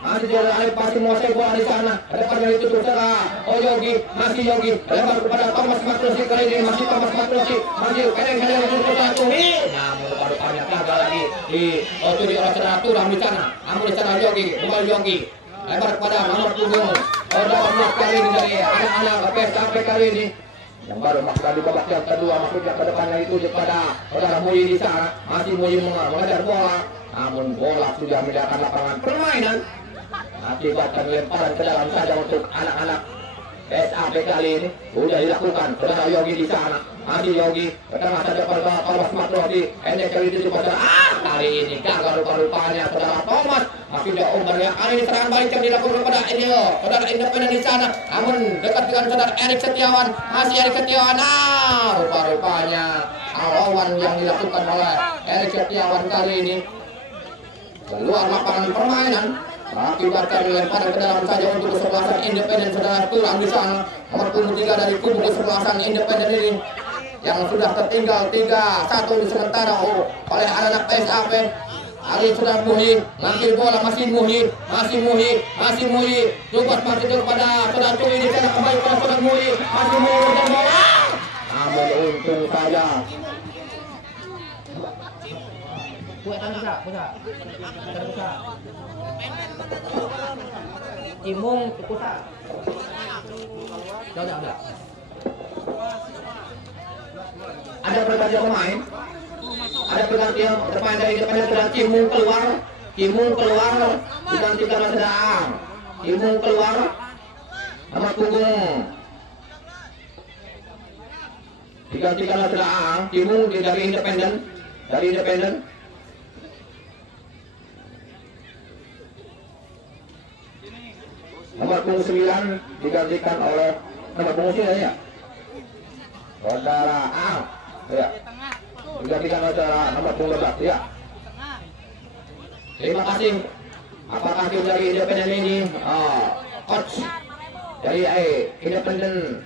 masih jalan Arif pasti menguasai bola di sana. Depannya itu saudara. Oh Yogi, masih Yogi, lempar kepada Thomas Matrusi kali ini masih Thomas Matrusi, masih kadang-kadang untuk satu. Namun rupanya gagal lagi di tujuh oleh saudara Turam di sana. Namun di sana Yogi, kembali Yogi. Lempar kepada nomor punggung 18 kali ini dari anak-anak PSAP kali ini yang baru masuk di babak yang kedua, maksudnya ke depannya itu kepada saudara Muyi di sana. Masih Muyi mengajar bola, namun bola sudah meninggalkan lapangan permainan akibatkan lemparan ke dalam saja untuk anak-anak SAP kali ini sudah dilakukan. Saudara Yogi di sana, masih Yogi ke tengah saja pada Thomas Matrodi. Ini kali itu pada kali ini gagal rupa-rupanya saudara Thomas. Masih jauh umpan yang kali ini serangan balik yang dilakukan kepada Indio. Saudara Independen di sana, namun dekat dengan saudara Erik Setiawan. Masih Erik Setiawan, rupa-rupanya lawan yang dilakukan oleh Erik Setiawan kali ini keluar lapangan permainan. Akibatkan lemparan ke dalam saja untuk kesebelasan Independen saudara Turam di sana. Nomor punggung 3 dari kubu kesebelasan Independen ini yang sudah tertinggal 3-1 di sementara oleh anak-anak PSAP. Ali sudah Muhi, ngambil bola masih Muhi. Lupas masih kepada saudara Tui di sana, kembali kepada saudara Muhi. Masih Muhi dan bola. Namun untung saja. Imung pusat. Udah. Ada pergantian pemain. Ada pergantian pemain dari Independen sudah Cimung keluar digantikan sedang. Cimung keluar nomor punggung. Digantikan sedang. Cimung dari Independen. Nomor punggung 9 digantikan oleh nomor punggung 9 ya. Saudara ya. Digantikan oleh saudara nomor punggung 12 ya. Terima kasih. Apakah tim dari Independen ini coach dari Independen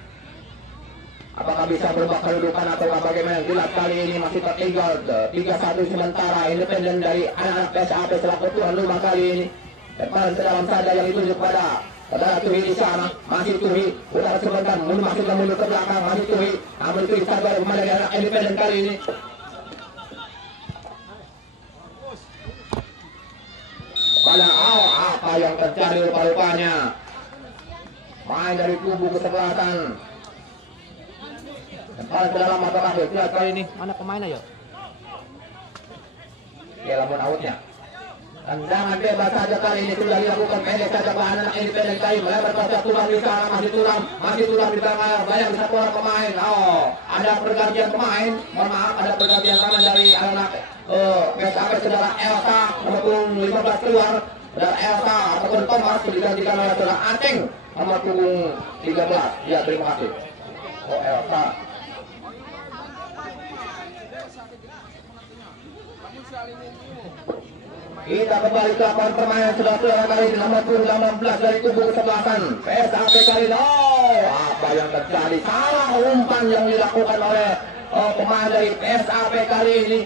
apakah bisa berubah kedudukan atau bagaimana? Jelas kali ini masih tertinggal 3-1 sementara Independen dari anak-anak PSAP selaku tuan rumah kali ini. Depan ke dalam saja yang dituju pada saudara Tuhi di sana, masih Tuhi, udara sebentar, mundur ke belakang, masih Tuhi, namun Tuhi sabar kembali dari anak Independen kali ini. Pada apa yang terjadi rupa-rupanya main dari kubu kesebelasan. Depan ke dalam mata kaki, lihat kali ini mana pemainnya ya? Ya lamun outnya. Tendangan bebas saja kali ini sudah dilakukan pendek saja bahan anak Independen kali melebar pada Turam di sana, masih Turam di belakang banyak satu orang pemain. Ada pergantian pemain, mohon maaf ada pergantian pemain dari anak PSAP saudara Elsa nomor punggung 15 keluar, saudara Elsa ataupun Thomas digantikan oleh saudara Aceng nomor punggung 13. Ya terima kasih. Elsa. Kita kembali ke lapangan permainan sudah keluar kali ini nomor 16 dari kubu kesebelasan PSAP kali ini. Apa yang terjadi? Salah umpan yang dilakukan oleh pemain dari PSAP kali ini.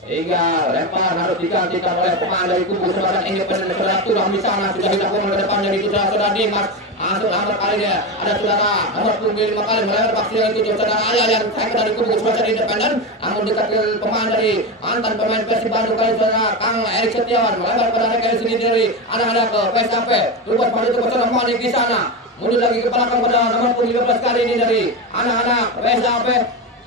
Hingga lempar harus digantikan oleh pemain dari kubu kesebelasan Independen saudara Turam di sana sudah dilakukan oleh depan dari saudara Dimas. Hampir kali dia ada saudara nomor punggung 5 kali melewati pasti yang itu saudara Ayah yang saya dari kubu kesebelasan Independen. Namun dekat pemain dari mantan pemain Persib Bandung kali saudara Kang Erik Setiawan melebar pada rekan sendiri dari anak-anak PSAP. Lupas pada itu saudara Manik di sana. Mundur lagi ke belakang pada nomor punggung 15 kali ini dari anak-anak PSAP.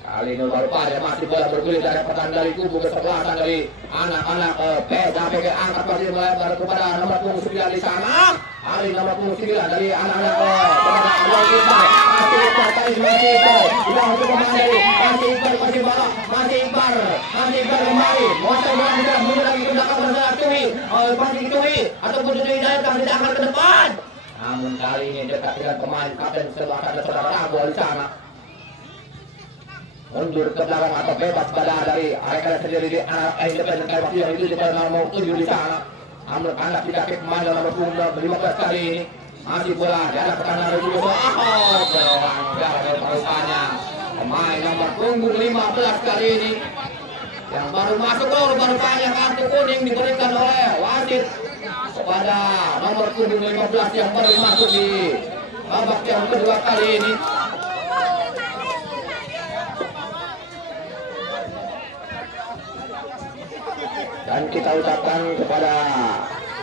Kali ini baru pada masih bola bergulir dari pertahanan dari kubu kesebelasan dari anak-anak PSAP angkat masih melebar kepada nomor punggung 9 di sana. Kali nomor punggung 9 dari anak-anak masih Iqbal kembali menguasai bola sudah mundur lagi ke belakang pada Tuhi masih Tuhi ataupun Tuhi Hidayat tidak akan ke depan. Namun kali ini dekat dengan pemain kapten sebelah kanan saudara Rabu di sana. Mundur ke belakang atau bebas pada dari rekan sendiri di anak Independen kali waktu yang itu di nomor 7 di sana. Namun anak tidak ke pemain nomor punggung 15 kali ini masih bola di atas tekanan dari kubu pelanggar rupanya pemain nomor punggung 15 kali ini yang baru masuk gol baru saja kartu kuning diberikan oleh wasit kepada nomor punggung 15 yang baru masuk di babak yang kedua kali ini. Dan kita ucapkan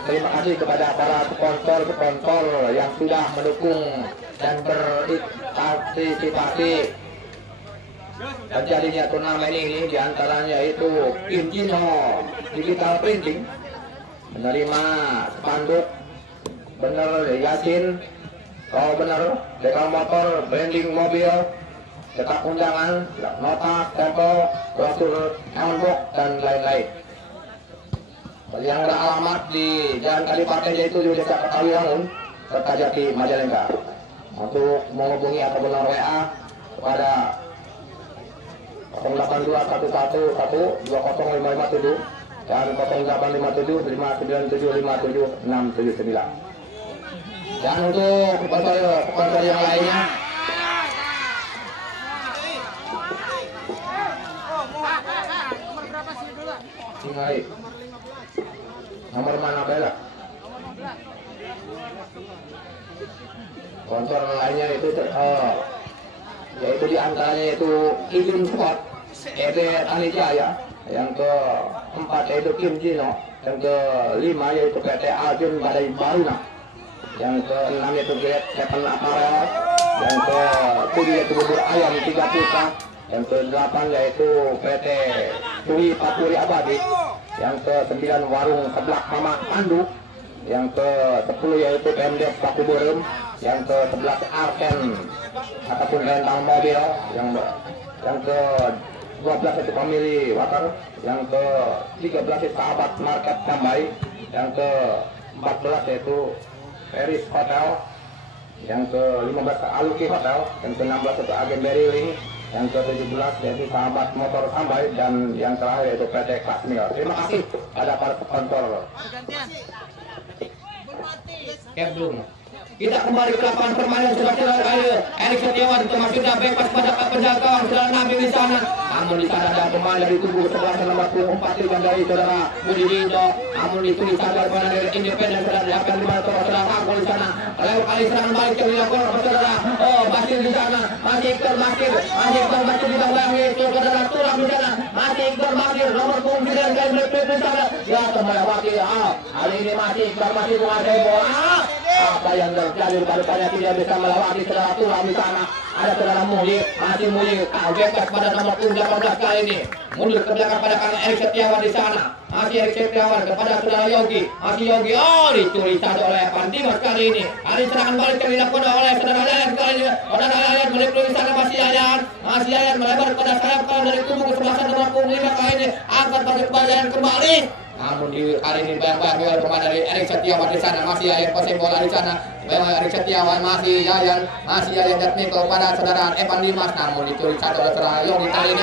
terima kasih kepada para sponsor yang sudah mendukung dan berpartisipasi terjadinya turnamen ini, diantaranya itu Injino Digital Printing menerima spanduk, bener Yasin, kalau bener Dekal Motor, branding mobil, cetak undangan, nota, stempel, brosur, handbook dan lain-lain. Yang beralamat di Jalan Kadipaten yaitu di Desa Ketawiwangun, Kertajati, Majalengka. Untuk menghubungi atau benar WA kepada 082111205557 dan 085759757679. Dan untuk sponsor yang lainnya, Singai. Nomor mana bela? Sponsor lainnya itu yaitu diantaranya itu Idun Sport, EB Tanijaya, yang keempat yaitu Kim Jino, yang kelima yaitu PT Ajun Badai Baruna, yang keenam yaitu Great Seven Apparel, yang ketujuh yaitu Bubur Ayam 3 Putra, yang ke-8 yaitu PT Turi Paturi Abadi, yang ke-9 Warung Seblak Mama Pandu, yang ke-10 yaitu PMD Paku Burem, yang ke-11 Arken ataupun rentang mobil, yang ke-12 itu Pemilih Water, yang ke-13 itu Sahabat Market Tambai, yang ke-14 yaitu Paris Hotel, yang ke-15 Aluki Hotel, yang ke-16 itu Agen Berry, yang ke-17 yaitu Sahabat Motor Tambai, dan yang terakhir yaitu PT Klasmil. Terima kasih pada para sponsor. Keblung. Kita kembali ke lapangan permainan sudah Erik Setiawan masih sudah bebas pada penjaga sudah nampil di sana. Namun di sana ada pemain dari kubu sebelah nomor 24 yang dari saudara Budi Rindo. Namun itu disadar pada dari Independen sudah dilakukan di mana saudara Rangkol di sana. Lewat kali serangan balik yang dilakukan saudara. Oh Basir di sana, masih Iqbal Basir di bawah itu saudara Tulang di sana. Masih Iqbal Basir nomor 9 dan di sana. Ya melewati hari ini masih Iqbal Basir menguasai bola. Apa yang terjadi rupanya tidak bisa melewati saudara Tulang di sana. Ada saudara Muhyi, masih Muhyi bebas pada nomor 18 kali ini. Mundur ke belakang pada kanan Erik Setiawan di sana. Masih Erik Setiawan kepada saudara Yogi. Masih Yogi, dicuri satu oleh Pandimas kali ini. Hari serangan balik yang dilakukan oleh saudara Yayan kali ini. Saudara Yayan meliput di sana masih Yayan melebar kepada sayap kanan dari tubuh kesebelasan nomor 5 kali ini. Angkat pada Yayan kembali. Namun di hari ini bayang-bayang pemain dari Erik Setiawan di sana, masih Yayan kuasai bola di sana. Erik Setiawan masih Yayan jatuh kepada saudara Evan Dimas, namun dicuri satu oleh saudara Yogi kali ini.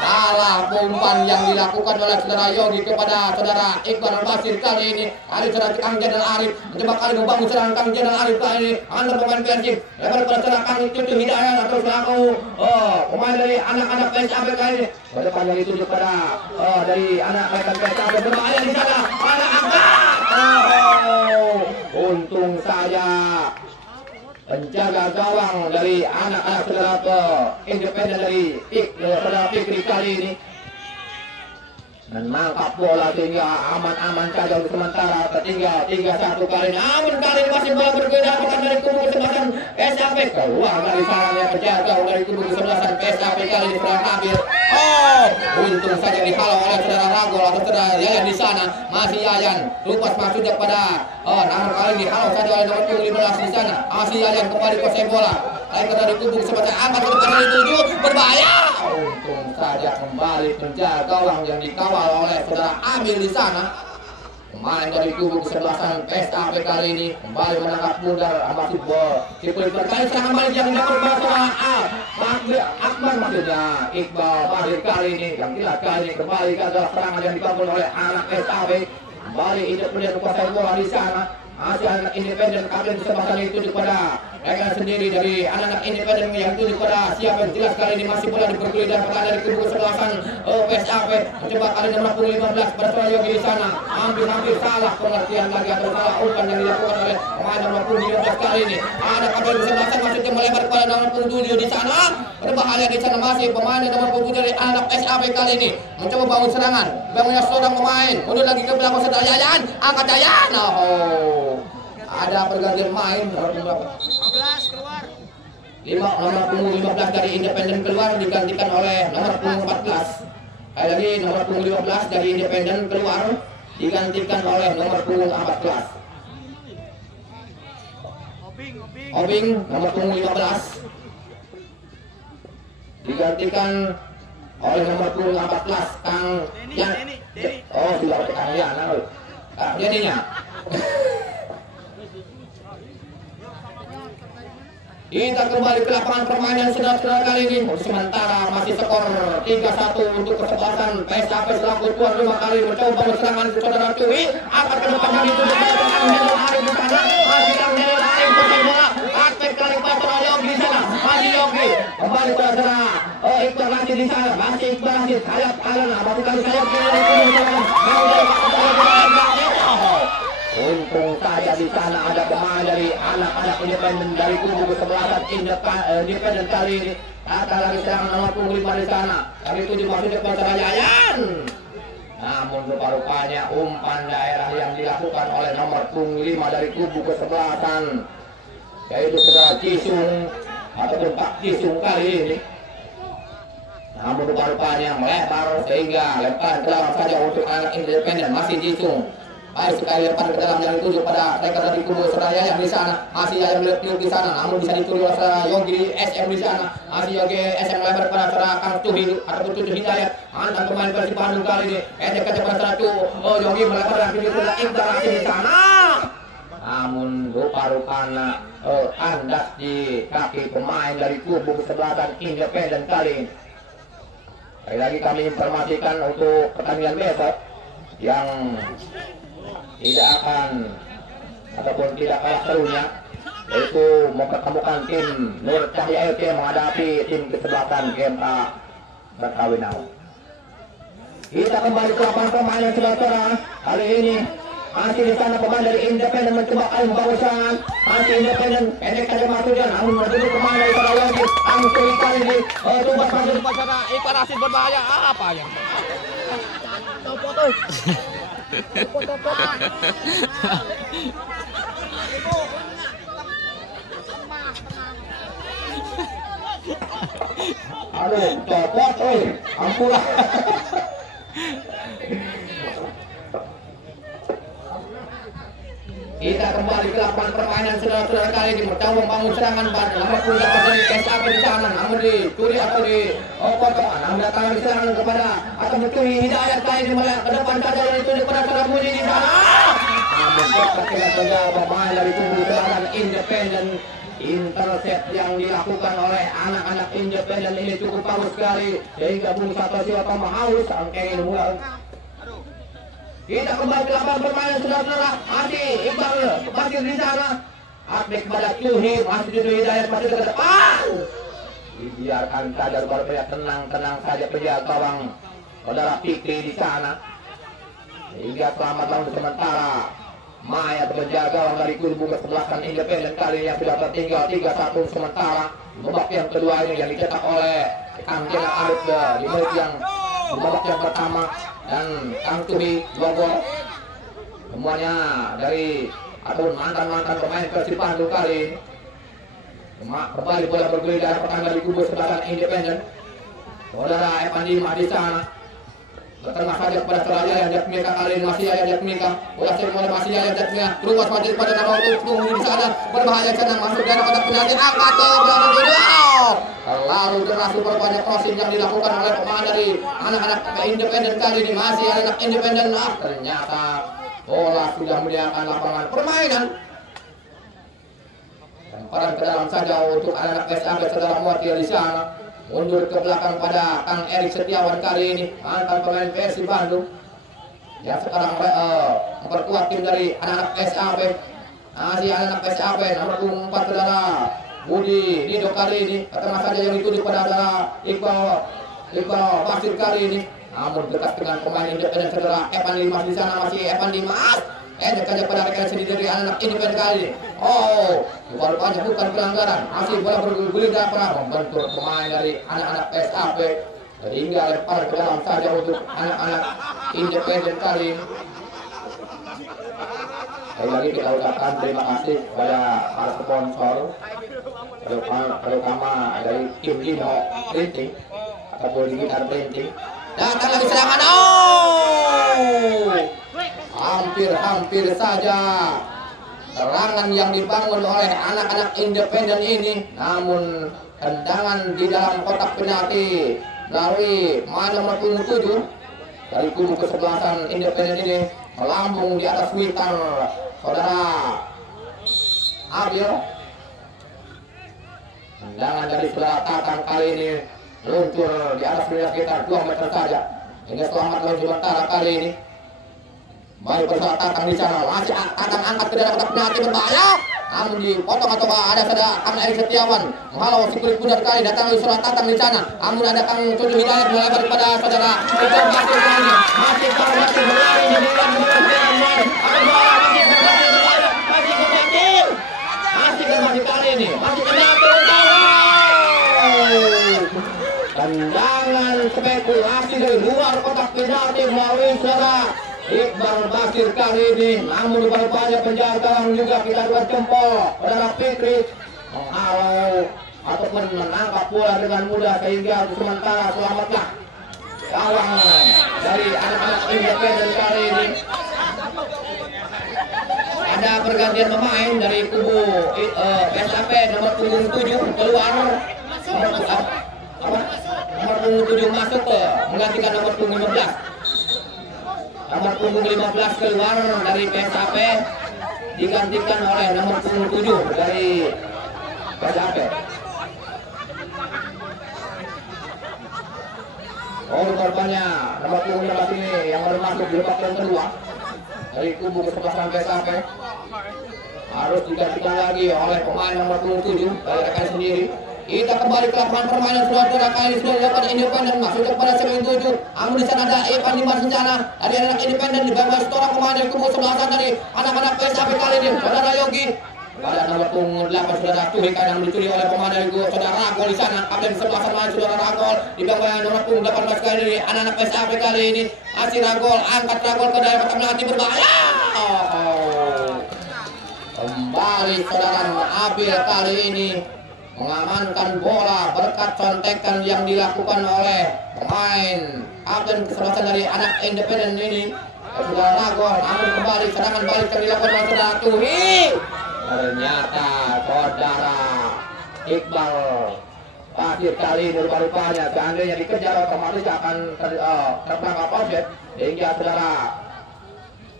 Salah umpan yang dilakukan oleh saudara Yogi kepada saudara Iqbal Basir kali ini. Hari saudara Kang Jenderal Arif mencoba kali membangun serangan Kang Jenderal Arif kali ini. Anda pemain Persib lebar kepada saudara Kang Cucu Hidayat atau selaku pemain dari anak-anak PSAB kali ini. Berdepan yang dituju pada dari anak rekan PSAB berbahaya di sana. Anak angkat. Untung saja penjaga gawang dari anak-anak saudara ke Independen dari saudara Fikri kali ini dan mangkap bola sehingga aman-aman saja untuk sementara, tertinggal 3-1 kali ini. Namun kali ini masih bola berbeda bukan dari kubu kesebelasan PSAP, keluar dari sarangnya penjaga dari kubu kesebelasan PSAP kali ini serang ambil. Untung saja dihalau oleh saudara Ragol atau saudara Yayan di sana. Masih Yayan lupas maksudnya pada namun kali ini dihalau saja oleh nomor 15 di sana. Masih Yayan kembali kuasai bola. Lain dari kubu kesebelasan angkat ke depan dituju berbahaya. Untung saja kembali penjaga gawang yang dikawal oleh saudara Amil di sana. Pemain dari kubu kesebelasan PSAP kali ini kembali menangkap mundar masih bola. Kipul terkait serangan balik yang dilakukan oleh Akbar maksudnya Iqbal Basir kali ini yang jelas kali ini kembali ke adalah serangan yang dibangun oleh anak PSAP. Kembali Independen kuasai bola di sana. Masih anak Independen kali ini sebelah itu kepada Mereka sendiri dari anak-anak independen yang tuju pada siapa yang jelas kali ini masih bola diperkulit dan berada di kubu kesebelasan PSAP. Mencoba kali nomor punggung 15 bersuara Yogi di sana. Hampir salah pengertian lagi atau salah umpan yang dilakukan oleh pemain nomor punggung 15 kali ini. Ada kabar kesebelasan masih melebar kepada nomor punggung 7 di sana. Berbahaya di sana masih pemain nomor punggung dari anak PSAP kali ini. Mencoba bangun serangan. Bangunnya seorang pemain. Mundur lagi ke belakang setelah Yayan. Angkat Yayan. Oh. Ada pergantian main. Nomor 15 dari independen keluar digantikan oleh nomor punggung 14. Kali lagi nomor punggung 15 dari independen keluar digantikan oleh nomor punggung 14. Obing nomor punggung 15 digantikan oleh nomor punggung 14 Kang Yan. Oh sudah pakai Kang Yan. Jadinya kita kembali ke lapangan permainan saudara-saudara kali ini. Sementara masih skor 3-1 untuk kesebelasan PSAP selaku tuan 5 kali mencoba serangan saudara Cui. Akan ke depan yang dituju pada Angel Arif di sana. Masih Angel Arif posisi bola. Aspek kali pada Yogi di sana. Masih Yogi kembali pada sana. Iqbal Rashid di sana. Masih Iqbal Rashid. Sayap Alana. Masih kali sayap untung saja di sana ada pemain dari anak-anak independen dari kubu kesebelasan independen kali ini. Ada lagi serangan nomor punggung 5 di sana. Dari 7 masuk depan sana Yayan. Namun rupa-rupanya umpan daerah yang dilakukan oleh nomor punggung 5 dari kubu kesebelasan, yaitu saudara Cisung ataupun Pak Cisung kali ini. Namun rupa-rupanya melebar sehingga lemparan ke dalam saja untuk anak independen masih Cisung. Baik sekali lepas ke dalam yang dituju pada rekan dari kubu Suraya yang di sana. Masih yang melihat di sana, namun bisa dituju oleh Yogi SM di sana. Masih Yogi SM lebar pada serang Kang Cuhi ataupun Cucu Hidayat. Mantan pemain Persib Bandung kali ini. Ejek kepada serang Yogi melebar dan dituju Inter di sana. Namun rupa-rupanya kandas di kaki pemain dari kubu kesebelasan independen kali ini. Sekali lagi kami informasikan untuk pertandingan besok yang tidak akan ataupun tidak kalah serunya, yaitu mempertemukan tim Nur Cahya FC menghadapi tim kesebelasan GMA Berkawinau. Kita kembali ke lapangan permainan saudara. Kali ini masih di sana pemain dari independen mencoba membangun serangan. Masih independen pendek saja maksudnya, namun menuju pemain dari Sarawangi. Langsung kali ini tumbas masuk depan sana. Iqbal Rashid berbahaya. Apa yang aduh, copot, ampulah. Kita kembali ke lapangan permainan saudara-saudara kali ini mencoba membangun serangan pada nomor punggung 8 dari PSAP di sana, namun dicuri atau dipotong. Namun datang di serangan kepada atau mencuri Hidayat kali ini melihat ke depan saja dan itu kepada saudara Budi di sana. Namun terkena penjaga pemain dari kubu kesebelasan independen. Intercept yang dilakukan oleh anak-anak independen ini cukup bagus sekali sehingga Bung Sato Siwa tambah haus angkeng ini mulai. Kita kembali ke lapangan permainan saudara-saudara. Masih Iqbal masih di sana. Aspek kepada Cuhi masih di Hidayat masih ke depan. Dibiarkan saja supaya tenang saja penjaga gawang saudara Fikri di sana. Hingga selamat lawan sementara. Maya penjaga gawang dari kubu kesebelasan independen kali yang sudah tertinggal 3-1 sementara. Babak yang kedua ini yang dicetak oleh Kang Jenal Arif di menit yang di babak yang pertama. Dan Kang Tuhi 2 gol. Semuanya dari ataupun mantan pemain Persib Bandung kali. Kembali bola bergulir dari pertandingan di kubu kesebelasan independen. Saudara Evan Dimas di sana. Bertengah saja kepada Seraya yang Jatmika kali ini masih Yaya Jatmika. Bola sering masih Yaya Jatmika. Terus maju pada nomor tunggu di sana. Berbahaya sedang masuk dan pada penalti angkat ke belakang kedua. Lalu deras banyak crossing yang dilakukan oleh pemain dari anak-anak independen kali ini masih anak independen. Ternyata bola sudah meninggalkan lapangan permainan. Lemparan ke dalam saja untuk anak-anak PSAP saudara Muatir di sana. Mundur ke belakang pada Kang Erik Setiawan kali ini, mantan pemain Persib Bandung yang sekarang memperkuat tim dari anak-anak PSAP. Masih anak PSAP nomor punggung 4 saudara Budi Nido kali ini ketengah saja yang dituju pada saudara Iqbal Basir kali ini. Namun dekat dengan pemain Independen saudara Evan Dimas di sana, masih Evan Dimas. Dekat pada rekan sendiri dari anak Independen kali ini. Oh, rupanya bukan pelanggaran. Masih bola bergulir dan pernah membentur pemain dari anak-anak PSAP. Hingga lempar ke dalam saja untuk anak-anak Independen kali ini. Sekali lagi kita ucapkan terima kasih kepada para sponsor, terutama dari tim Dino Printing ataupun Digital Printing. Datang lagi serangan, hampir saja serangan yang dibangun oleh anak-anak Independen ini, namun tendangan di dalam kotak penalti dari pemain nomor 7 dari kubu kesebelasan Independen ini melambung di atas witan saudara Abil. Tendangan dari saudara Tatang kali ini meluncur di atas wilayah sekitar 2 meter saja. Hingga selamat lagi sementara kali ini. Baik bersama Tatang di sana, masih Tatang angkat ke dalam kotak penalti berbahaya. Namun dipotong atau ada saudara Kang Eri Setiawan menghalau si kulit pudar kali, datang dari saudara Tatang di sana. Namun ada Kang Cucu Hidayat melebar kepada saudara Itu masih kali masih berlari di dalam masih kali ini masih tendangan spekulasi dari luar kotak penalti melalui saudara Iqbal Basir kali ini. Namun rupanya penjaga gawang juga kita dua jempol saudara Fikri menghalau ataupun menangkap bola dengan mudah sehingga sementara selamatlah gawang dari anak-anak Independen kali ini. Ada pergantian pemain dari kubu PSAP nomor punggung 7 keluar, nomor punggung 7 masuk ke menggantikan nomor punggung 15. Nomor punggung 15 keluar dari PSAP digantikan oleh nomor punggung 7 dari PSAP. Oh, korbannya nomor punggung 15 ini yang baru masuk di babak yang kedua dari kubu kesebelasan PSAP harus digantikan lagi oleh pemain nomor 7 dari rekan sendiri. Kita kembali ke lapangan permainan saudara kali ini sudah dilakukan Independen masuk kepada segmen 7. Namun di sana ada Evan Dimas di sana dari anak Independen di bawah seorang pemain dari kubu sebelasan dari anak-anak PSAP kali ini saudara Yogi. Pada nomor punggung 8 saudara Tuhika yang dicuri oleh pemain dari saudara Ragol di sana. Kapten sebelasan main saudara Ragol di bawah nomor punggung 18 kali ini anak-anak PSAP kali ini. Masih Ragol, angkat Ragol ke dalam kotak penalti berbahaya. Kembali saudara Abil kali ini mengamankan bola berkat contekan yang dilakukan oleh pemain kapten kesebelasan dari anak Independen ini saudara Ragol. Namun kembali serangan balik yang dilakukan oleh saudara Tuhi. Ternyata saudara Iqbal Basir kali ini rupanya seandainya dikejar otomatis akan tertangkap objek, sehingga saudara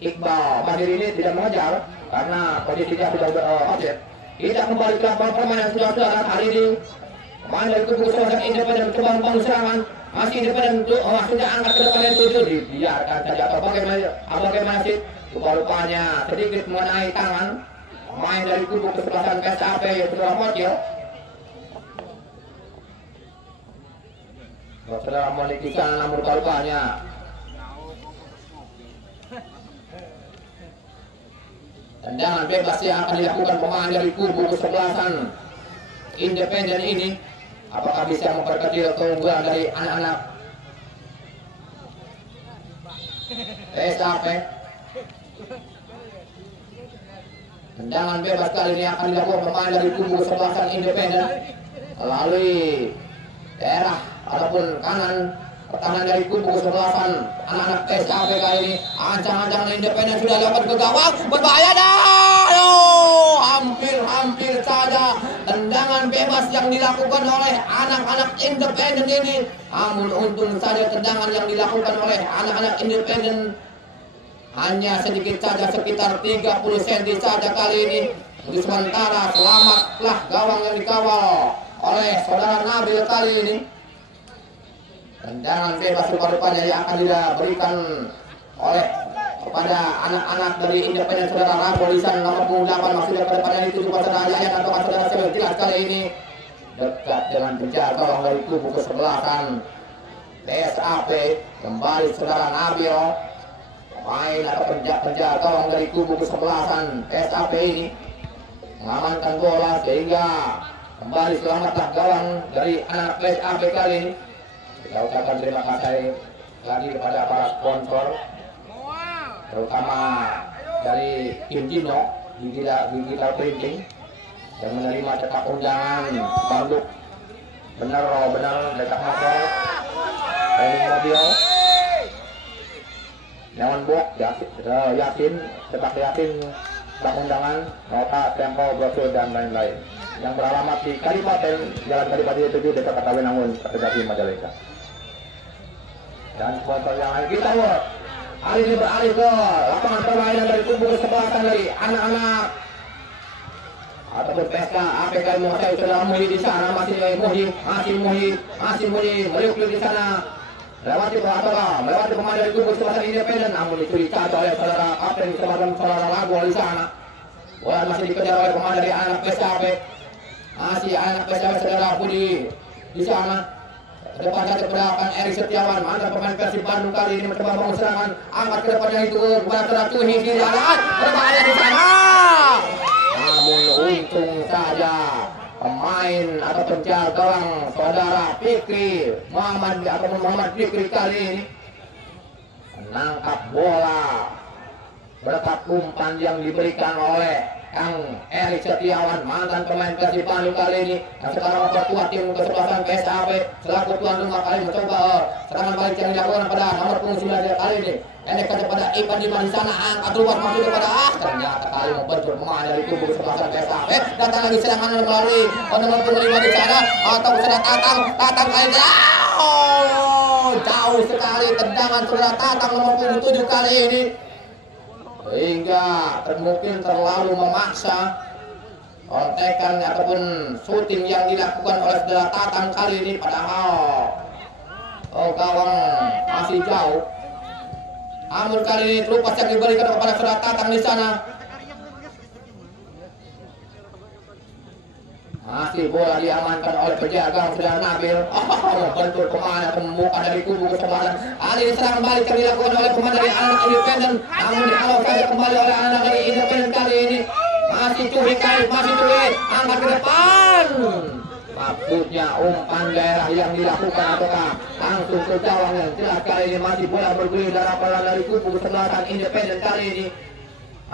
Iqbal Basir ini tidak mengejar karena posisinya sudah objek. Kita kembali ke lapangan permainan saudara kali ini pemain dari kubu kesebelasan Independen mencoba membangun serangan. Masih Independen sudah angkat ke depan dari 7 dibiarkan saja atau bagaimana sih rupanya sedikit mengenai tangan pemain dari kubu kesebelasan PSAP saudara Motil. Saudara memiliki sana namun rupanya tendangan bebas yang akan dilakukan pemain dari kubu kesebelasan Independen ini. Apakah bisa memperkecil keunggulan dari anak-anak PSAP? Tendangan bebas kali ini akan dilakukan pemain dari kubu kesebelasan Independen melalui daerah ataupun kanan pertahanan dari kubu kesebelasan anak-anak PSAP kali ini. Ancang-ancang Independen sudah dapat ke gawang berbahaya dan hampir saja tendangan bebas yang dilakukan oleh anak-anak Independen ini. Namun untung saja tendangan yang dilakukan oleh anak-anak Independen hanya sedikit saja, sekitar 30 cm saja kali ini. Untuk sementara selamatlah gawang yang dikawal oleh saudara Nabil kali ini. Tendangan bebas rupa-rupanya yang akan diberikan oleh kepada anak-anak dari Independen saudara Rago Lisan nomor 8 masih kedepannya itu saudara Yayan atau saudara Sebel. Jelas kali ini dekat dengan penjaga gawang dari kubu kesebelasan TSAP. Kembali saudara Nabil main atau penjaga gawang dari kubu kesebelasan TSAP ini mengamankan bola sehingga kembali selamatlah gawang dari anak TSAP kali ini. Kita ucapkan terima kasih lagi kepada para sponsor terutama dari Kim Jino Digital Printing yang menerima cetak undangan banduk benar cetak motor training mobil Neon Box Yasin cetak cetak undangan nota tempo brosur dan lain-lain yang beralamat di Kadipaten Jalan Kadipaten 7 Desa Katawenangun Kedati Majalengka. Dan sponsor yang lain kita hari ini beralih ke lapangan permainan dari kubu kesebelasan dari anak-anak ataupun PSK APK menguasai saudara Muhi di sana masih Muhi meriuk di sana melewati pemain dari kubu kesebelasan Independen namun dicuri caca oleh saudara kapten kesebelasan saudara Lago di sana. Bola masih dikejar oleh pemain dari anak PSKP masih anak PSKP saudara Budi di sana. Depan saja pergerakan Erik Setiawan, mantan pemain Persib Bandung kali ini mencoba membangun serangan, angkat ke depannya itu kepada saudara Tuhi di jalan, berbahaya di sana. Namun untung saja pemain atau penjaga gawang saudara Fikri Muhammad Fikri kali ini menangkap bola berkat umpan yang diberikan oleh Kang Erik Setiawan, mantan pemain Persib Bandung kali ini yang sekarang memperkuat tim kesebelasan PSAP selaku tuan rumah kali mencoba serangan balik yang dilakukan pada nomor punggung 9 kali ini. Pendek kepada Ivan Diman di sana, angkat luar masuk kepada ternyata kali membentur pemain dari kubu kesebelasan PSAP. Datang lagi serangan melalui nomor punggung 5 di sana atau sudah Tatang kali jauh sekali tendangan saudara Tatang nomor punggung 7 kali ini. Sehingga mungkin terlalu memaksa kontekan ataupun syuting yang dilakukan oleh saudara Tatang kali ini padahal gawang masih jauh. Namun kali ini terlepas yang diberikan kepada saudara Tatang di sana. Masih bola diamankan oleh penjaga saudara Nabil. Bentur pemain pembuka dari kubu kesebelasan. Kali ini serangan balik yang dilakukan oleh pemain dari anak Independen. Namun dihalau saja kembali oleh anak dari Independen kali ini. Masih Cuhi angkat ke depan. Maksudnya umpan daerah yang dilakukan ataukah langsung ke gawang yang jelas kali ini masih bola bergulir dari kubu kesebelasan Independen kali ini.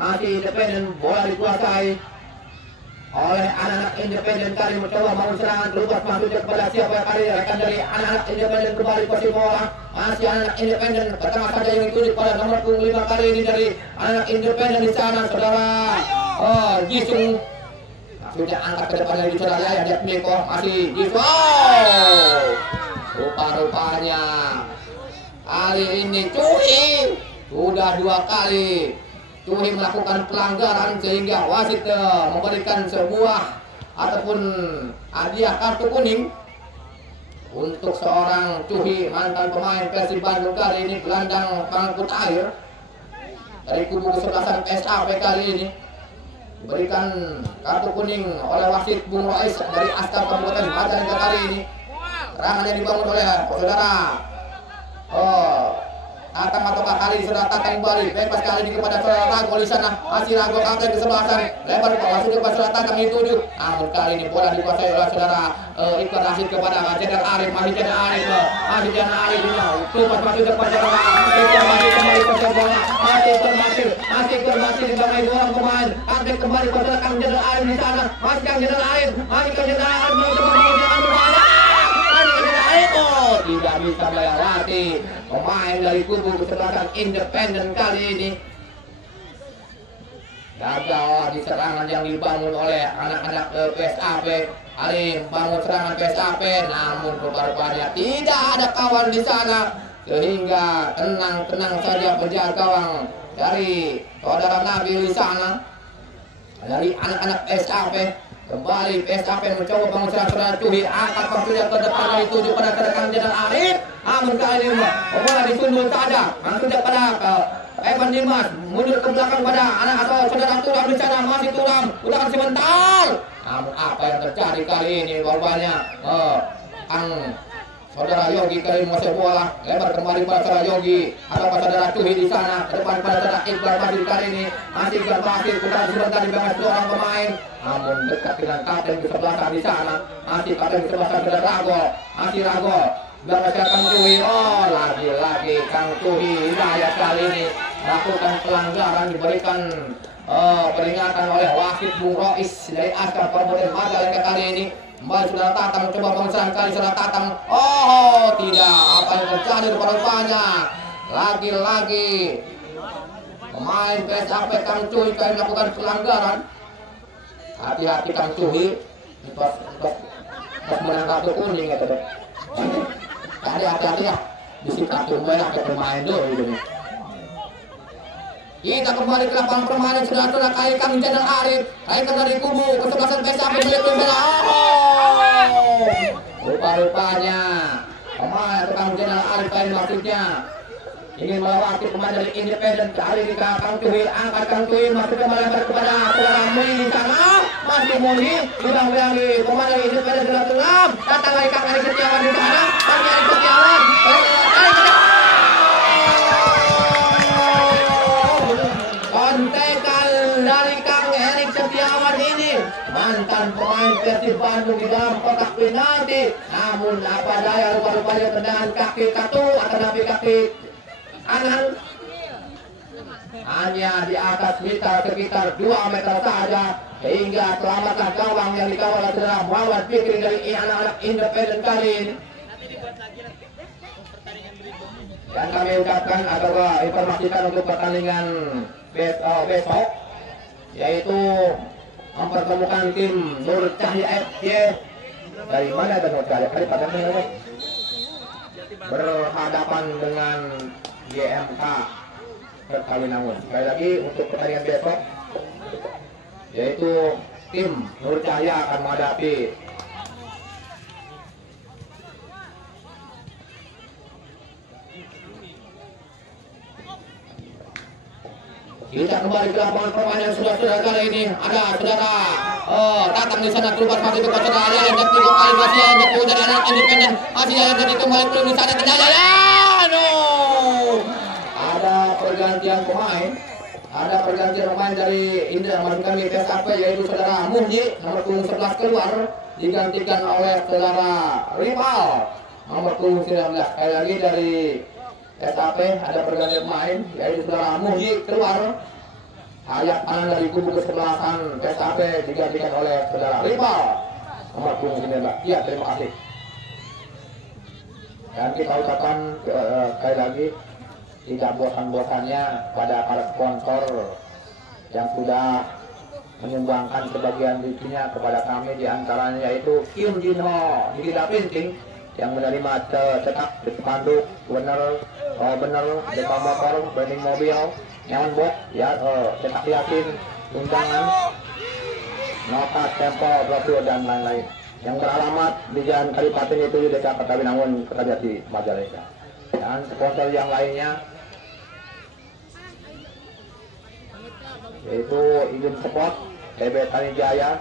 Masih Independen bola dikuasai oleh anak-anak Independen kali mencoba mau serangan terlepas masuknya kepada siapa kali rekan dari anak-anak Independen kembali posisi bola masih anak Independen pertama saja yang dituju pada nomor punggung 5 kali ini dari anak Independen di sana saudara Jisung maksudnya angkat ke depannya di saudara Yaya dia Miko masih Jisung rupa-rupanya kali ini Cuhi sudah 2 kali Cuhi melakukan pelanggaran sehingga wasit memberikan sebuah ataupun hadiah kartu kuning untuk seorang Cuhi mantan pemain Persib Bandung kali ini gelandang pengangkut air dari kubu kesebelasan PSAP kali ini diberikan kartu kuning oleh wasit Bung Rais dari Askar Kabupaten Majalengka kali ini. Serangan yang dibangun oleh saudara Tatang ataukah kali saudara Tatang kembali bebas kali ini kepada saudara Rago di sana masih Rago kapten kesebelasan lebar ke bawah sudah saudara Tatang dituju namun kali ini bola dikuasai oleh saudara Iqbal Rashid kepada Jenderal Arif masih Jenderal Arif ini lepas masuk depan saudara Iqbal masih kembali ke bola masih bermasih dibangai orang pemain kapten kembali ke saudara Kang Jenderal Arif di sana masih Kang Jenderal Arif mau coba tidak bisa melewati pemain dari kubu kesebelasan Independen kali ini. Gagal di serangan yang dibangun oleh anak-anak PSAP. Ali membangun serangan PSAP namun rupa-rupanya tidak ada kawan di sana sehingga tenang saja penjaga gawang dari saudara Nabil di sana dari anak-anak PSAP. Kembali PSAP mencoba pengusaha saudara Cuhi, angkat waktunya ke depan dari tuju pada rekan Jenderal Arif. Namun kali ini bola disundul saja, langsung pada Evan Dimas, mundur ke belakang pada anak atau saudara Turam di sana, masih Turam, udahan sebentar. Namun apa yang terjadi kali ini rupanya saudara Yogi kali ini masih bola lebar kembali pada saudara Yogi atau saudara Cuhi di sana, ke depan pada saudara Iqbal Basir kali ini masih Iqbal Basir, udahan sebentar di bawah dua orang pemain. Namun dekat dengan kapten di sebelah sana di sana, masih kapten di sebelah sana saudara Rago, masih Rago. Belakang Kang Cuhi, lagi-lagi Kang Cuhi Hidayat kali ini melakukan pelanggaran, diberikan peringatan oleh wasit Bung Rois dari Askar Kabupaten Majalengka kali ini. Kembali saudara Tatang coba pengusahaan kali saudara Tatang. Tidak, apa yang terjadi rupanya lagi-lagi pemain PSAP Kang Cuhi kali melakukan pelanggaran. Hati-hati Kang Cuhi untuk menang kartu kuning ya tadi. Tadi hati-hati ya, di kartu merah ke pemain dulu gitu. Kita kembali ke lapangan permainan saudara-saudara kali Kang Jenderal Arif, kali dari kubu kesebelasan PSAP milik bola. Rupa-rupanya pemain Kang Jenderal Arif kali maksudnya ingin melewati pemain dari Independen. Kali ini Kang Cuhi, angkat Kang Cuhi masih kembali kepada saudara Muni di sana, masih Muni bilang di pemain dari Independen saudara tengah, datang lagi Kang Ari Setiawan di sana, masih Ari Setiawan. Kontekan dari Kang Erik Setiawan ini, mantan pemain Persib Bandung di dalam kotak penalti. Namun apa daya rupa-rupanya tendangan kaki katu atau kaki kanan hanya di atas sekitar 2 meter saja, sehingga selamatlah gawang yang dikawal oleh saudara Muhammad Fikri dari anak-anak Independen kali ini. Dan kami ucapkan atau informasikan untuk pertandingan besok, yaitu mempertemukan tim Nur Cahya FC dari mana ada Nur Cahya kali pada berhadapan dengan GMK Perkawinan. Sekali lagi untuk pertandingan besok, yaitu tim Nur Cahya akan menghadapi kita kembali ke lapangan permainan saudara-saudara kali ini. Ada saudara datang di sana keluar masih itu saudara yang ketiga kali masih yang jatuh dari anak Independen, masih yang jadi kembali di sana Jaya. Ada pergantian pemain dari Indra maksud kami PSAP, yaitu saudara Muhyi nomor punggung 11 keluar digantikan oleh saudara Rival nomor punggung 19. Sekali lagi dari PSAP ada pergantian pemain, yaitu saudara Muhyi keluar, sayap kanan dari kubu kesebelasan PSAP digantikan oleh saudara Rival nomor punggung 19. Ya, terima kasih. Dan kita ucapkan sekali lagi tidak bosan-bosannya pada para sponsor yang sudah menyumbangkan sebagian duitnya kepada kami, diantaranya yaitu Kim Jin Ho di Gida Printing yang menerima cetak spanduk bener depa motor, branding mobil, neon box, ya cetak yakin, undangan, nota, stempel, brosur dan lain-lain yang beralamat di Jalan Kadipaten itu di Desa Perkawinangun, Kertajati, Majalengka. Dan sponsor yang lainnya yaitu Izin Sport, TB Tanijaya,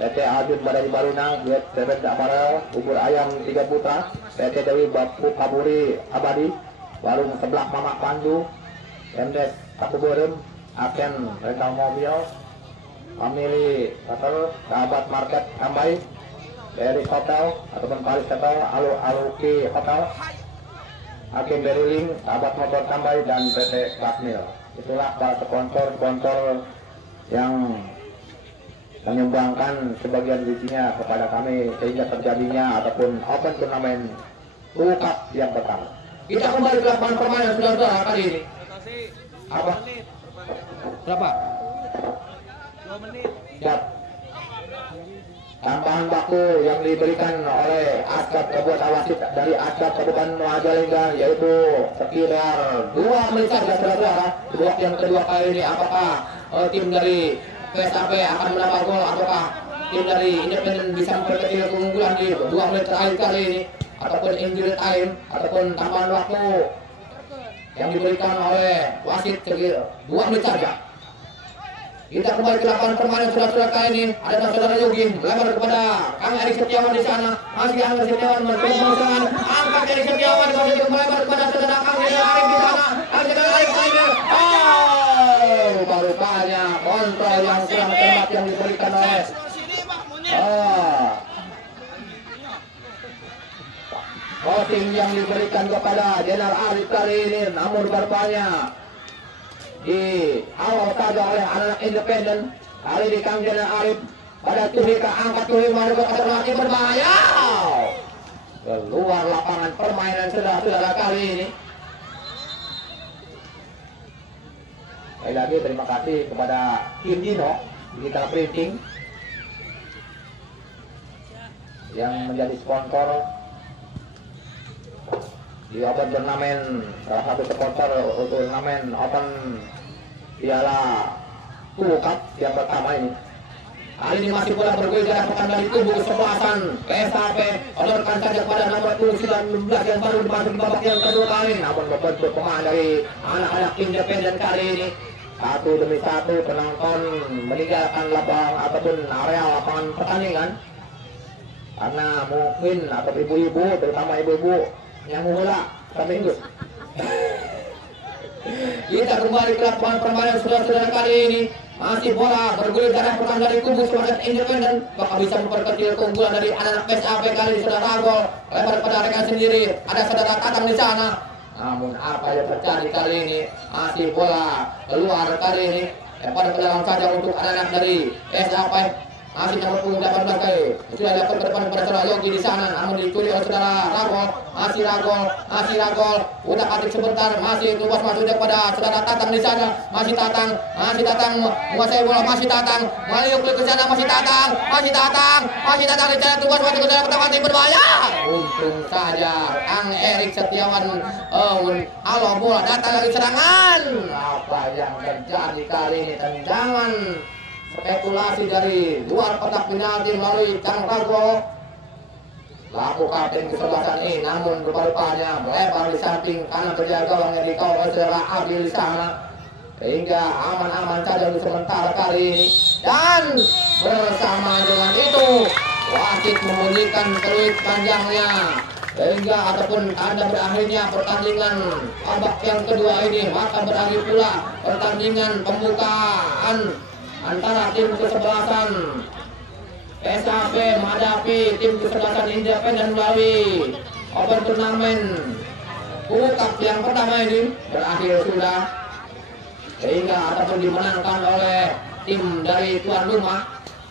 PT Ajun Badari Baruna, PT Aparel, Bubur Ayam 3 Putra, PT Dewi Bapu Kaburi Abadi, Warung Sebelah Mamak Panju, MDS Takuburem, Aken Rental Mobil, Family Hotel, Sahabat Market Ambai, Erik Hotel ataupun Paris Hotel, Aluki Hotel, Agen Beriling, Sahabat Motor Tambai, dan PT Kasmil. Itulah para sponsor yang menyumbangkan sebagian duitnya kepada kami sehingga terjadinya ataupun open turnamen Cup yang pertama. Kita kembali ke lapangan permainan saudara-saudara kali ini. Apa? Berapa? 2 menit. Siap. Tambahan baku yang diberikan oleh Askar Kabupaten Wasit dari Askar Kabupaten Majalengka yaitu sekitar 2 menit saja saudara-saudara. Blok yang kedua kali ini apakah tim dari PSAP akan mendapat gol ataukah tim dari Independen bisa memperkecil keunggulan di 2 menit terakhir kali ini, ataupun injury time ataupun tambahan waktu yang diberikan oleh wasit 2 menit saja. Kita kembali ke lapangan permainan saudara-saudara kali ini. Ada saudara Yogi melebar kepada Kang Erik Setiawan di sana. Masih Kang Setiawan mencoba serangan. Angkat Erik Setiawan melebar kepada saudara Kang Erik di sana. Saudara Erik ini. Oh, rupanya kontrol yang kurang tepat yang diberikan oleh coaching yang diberikan kepada Jenar Arif kali ini, namun rupanya di awal saja oleh anak Independen. Kali ini Kang Jenar Arif pada Tuhika angkat Tuhi Maruko Katermati berbahaya keluar lapangan permainan saudara-saudara kali ini. Sekali lagi terima kasih kepada Kim Dino Digital Printing yang menjadi sponsor di open turnamen, salah satu sponsor untuk turnamen open Piala Cup yang pertama ini. Kali ini masih bola bergulir dari tubuh kesebelasan PSAP, odorkan saja pada nomor 19 yang baru dimasuki babak yang kedua kali, namun membentuk pemain dari anak-anak Independen kali ini. Satu demi satu penonton meninggalkan lapangan ataupun area lapangan pertandingan karena mungkin atau ibu-ibu, terutama ibu-ibu yang bola seminggu. Kita kembali ke lapangan permainan saudara-saudara kali ini. Masih bola bergulir dari kubu semangat Independen. Bakal bisa memperkecil keunggulan dari anak-anak PSAP kali ini. Saudara Ragol lebar pada rekan sendiri. Ada saudara Tatang di sana. Namun apa yang terjadi kali ini? Masih bola keluar kali ini. Pada pedagang saja untuk anak-anak dari PSAP. Masih nomor punggung 18 kali. Sudah dapat ke depan pada saudara Yogi di sana, namun dicuri oleh saudara Ragol. Masih Ragol. Udah katik sebentar, masih luas masuk kepada saudara Tatang di sana. Masih Tatang menguasai bola, masih Tatang. Meliuk ke sana, masih Tatang di sana, luas masuk ke dalam kotak tim berbahaya. Untung saja Kang Erik Setiawan. Halo, bola datang lagi serangan. Apa yang terjadi kali ini? Tendangan spekulasi dari luar kotak penalti melalui Kang Ragol. Laku kapten kesebelasan ini, namun rupa-rupanya melebar di samping kanan penjaga gawang yang dikawal oleh saudara Adil di sana, sehingga aman-aman saja untuk sementara kali ini. Dan bersama dengan itu wasit membunyikan peluit panjangnya, sehingga ataupun tanda berakhirnya pertandingan babak yang kedua ini. Maka berakhir pula pertandingan pembukaan antara tim kesebelasan PSAP menghadapi tim kesebelasan Independen melalui open turnamen Cup yang pertama ini berakhir sudah, sehingga ataupun dimenangkan oleh tim dari tuan rumah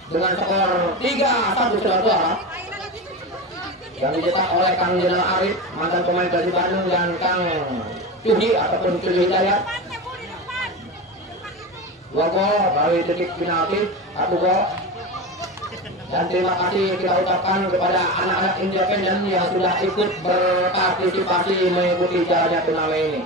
dengan skor 3-1 saudara, yang dicetak oleh Kang Jenal Arif, mantan pemain dari Bandung, dan Kang Cuhi ataupun Cuhi Hidayat. 2 gol melalui titik penalti, 1 gol. Dan terima kasih kita ucapkan kepada anak-anak Independen yang sudah ikut berpartisipasi mengikuti jalannya turnamen ini.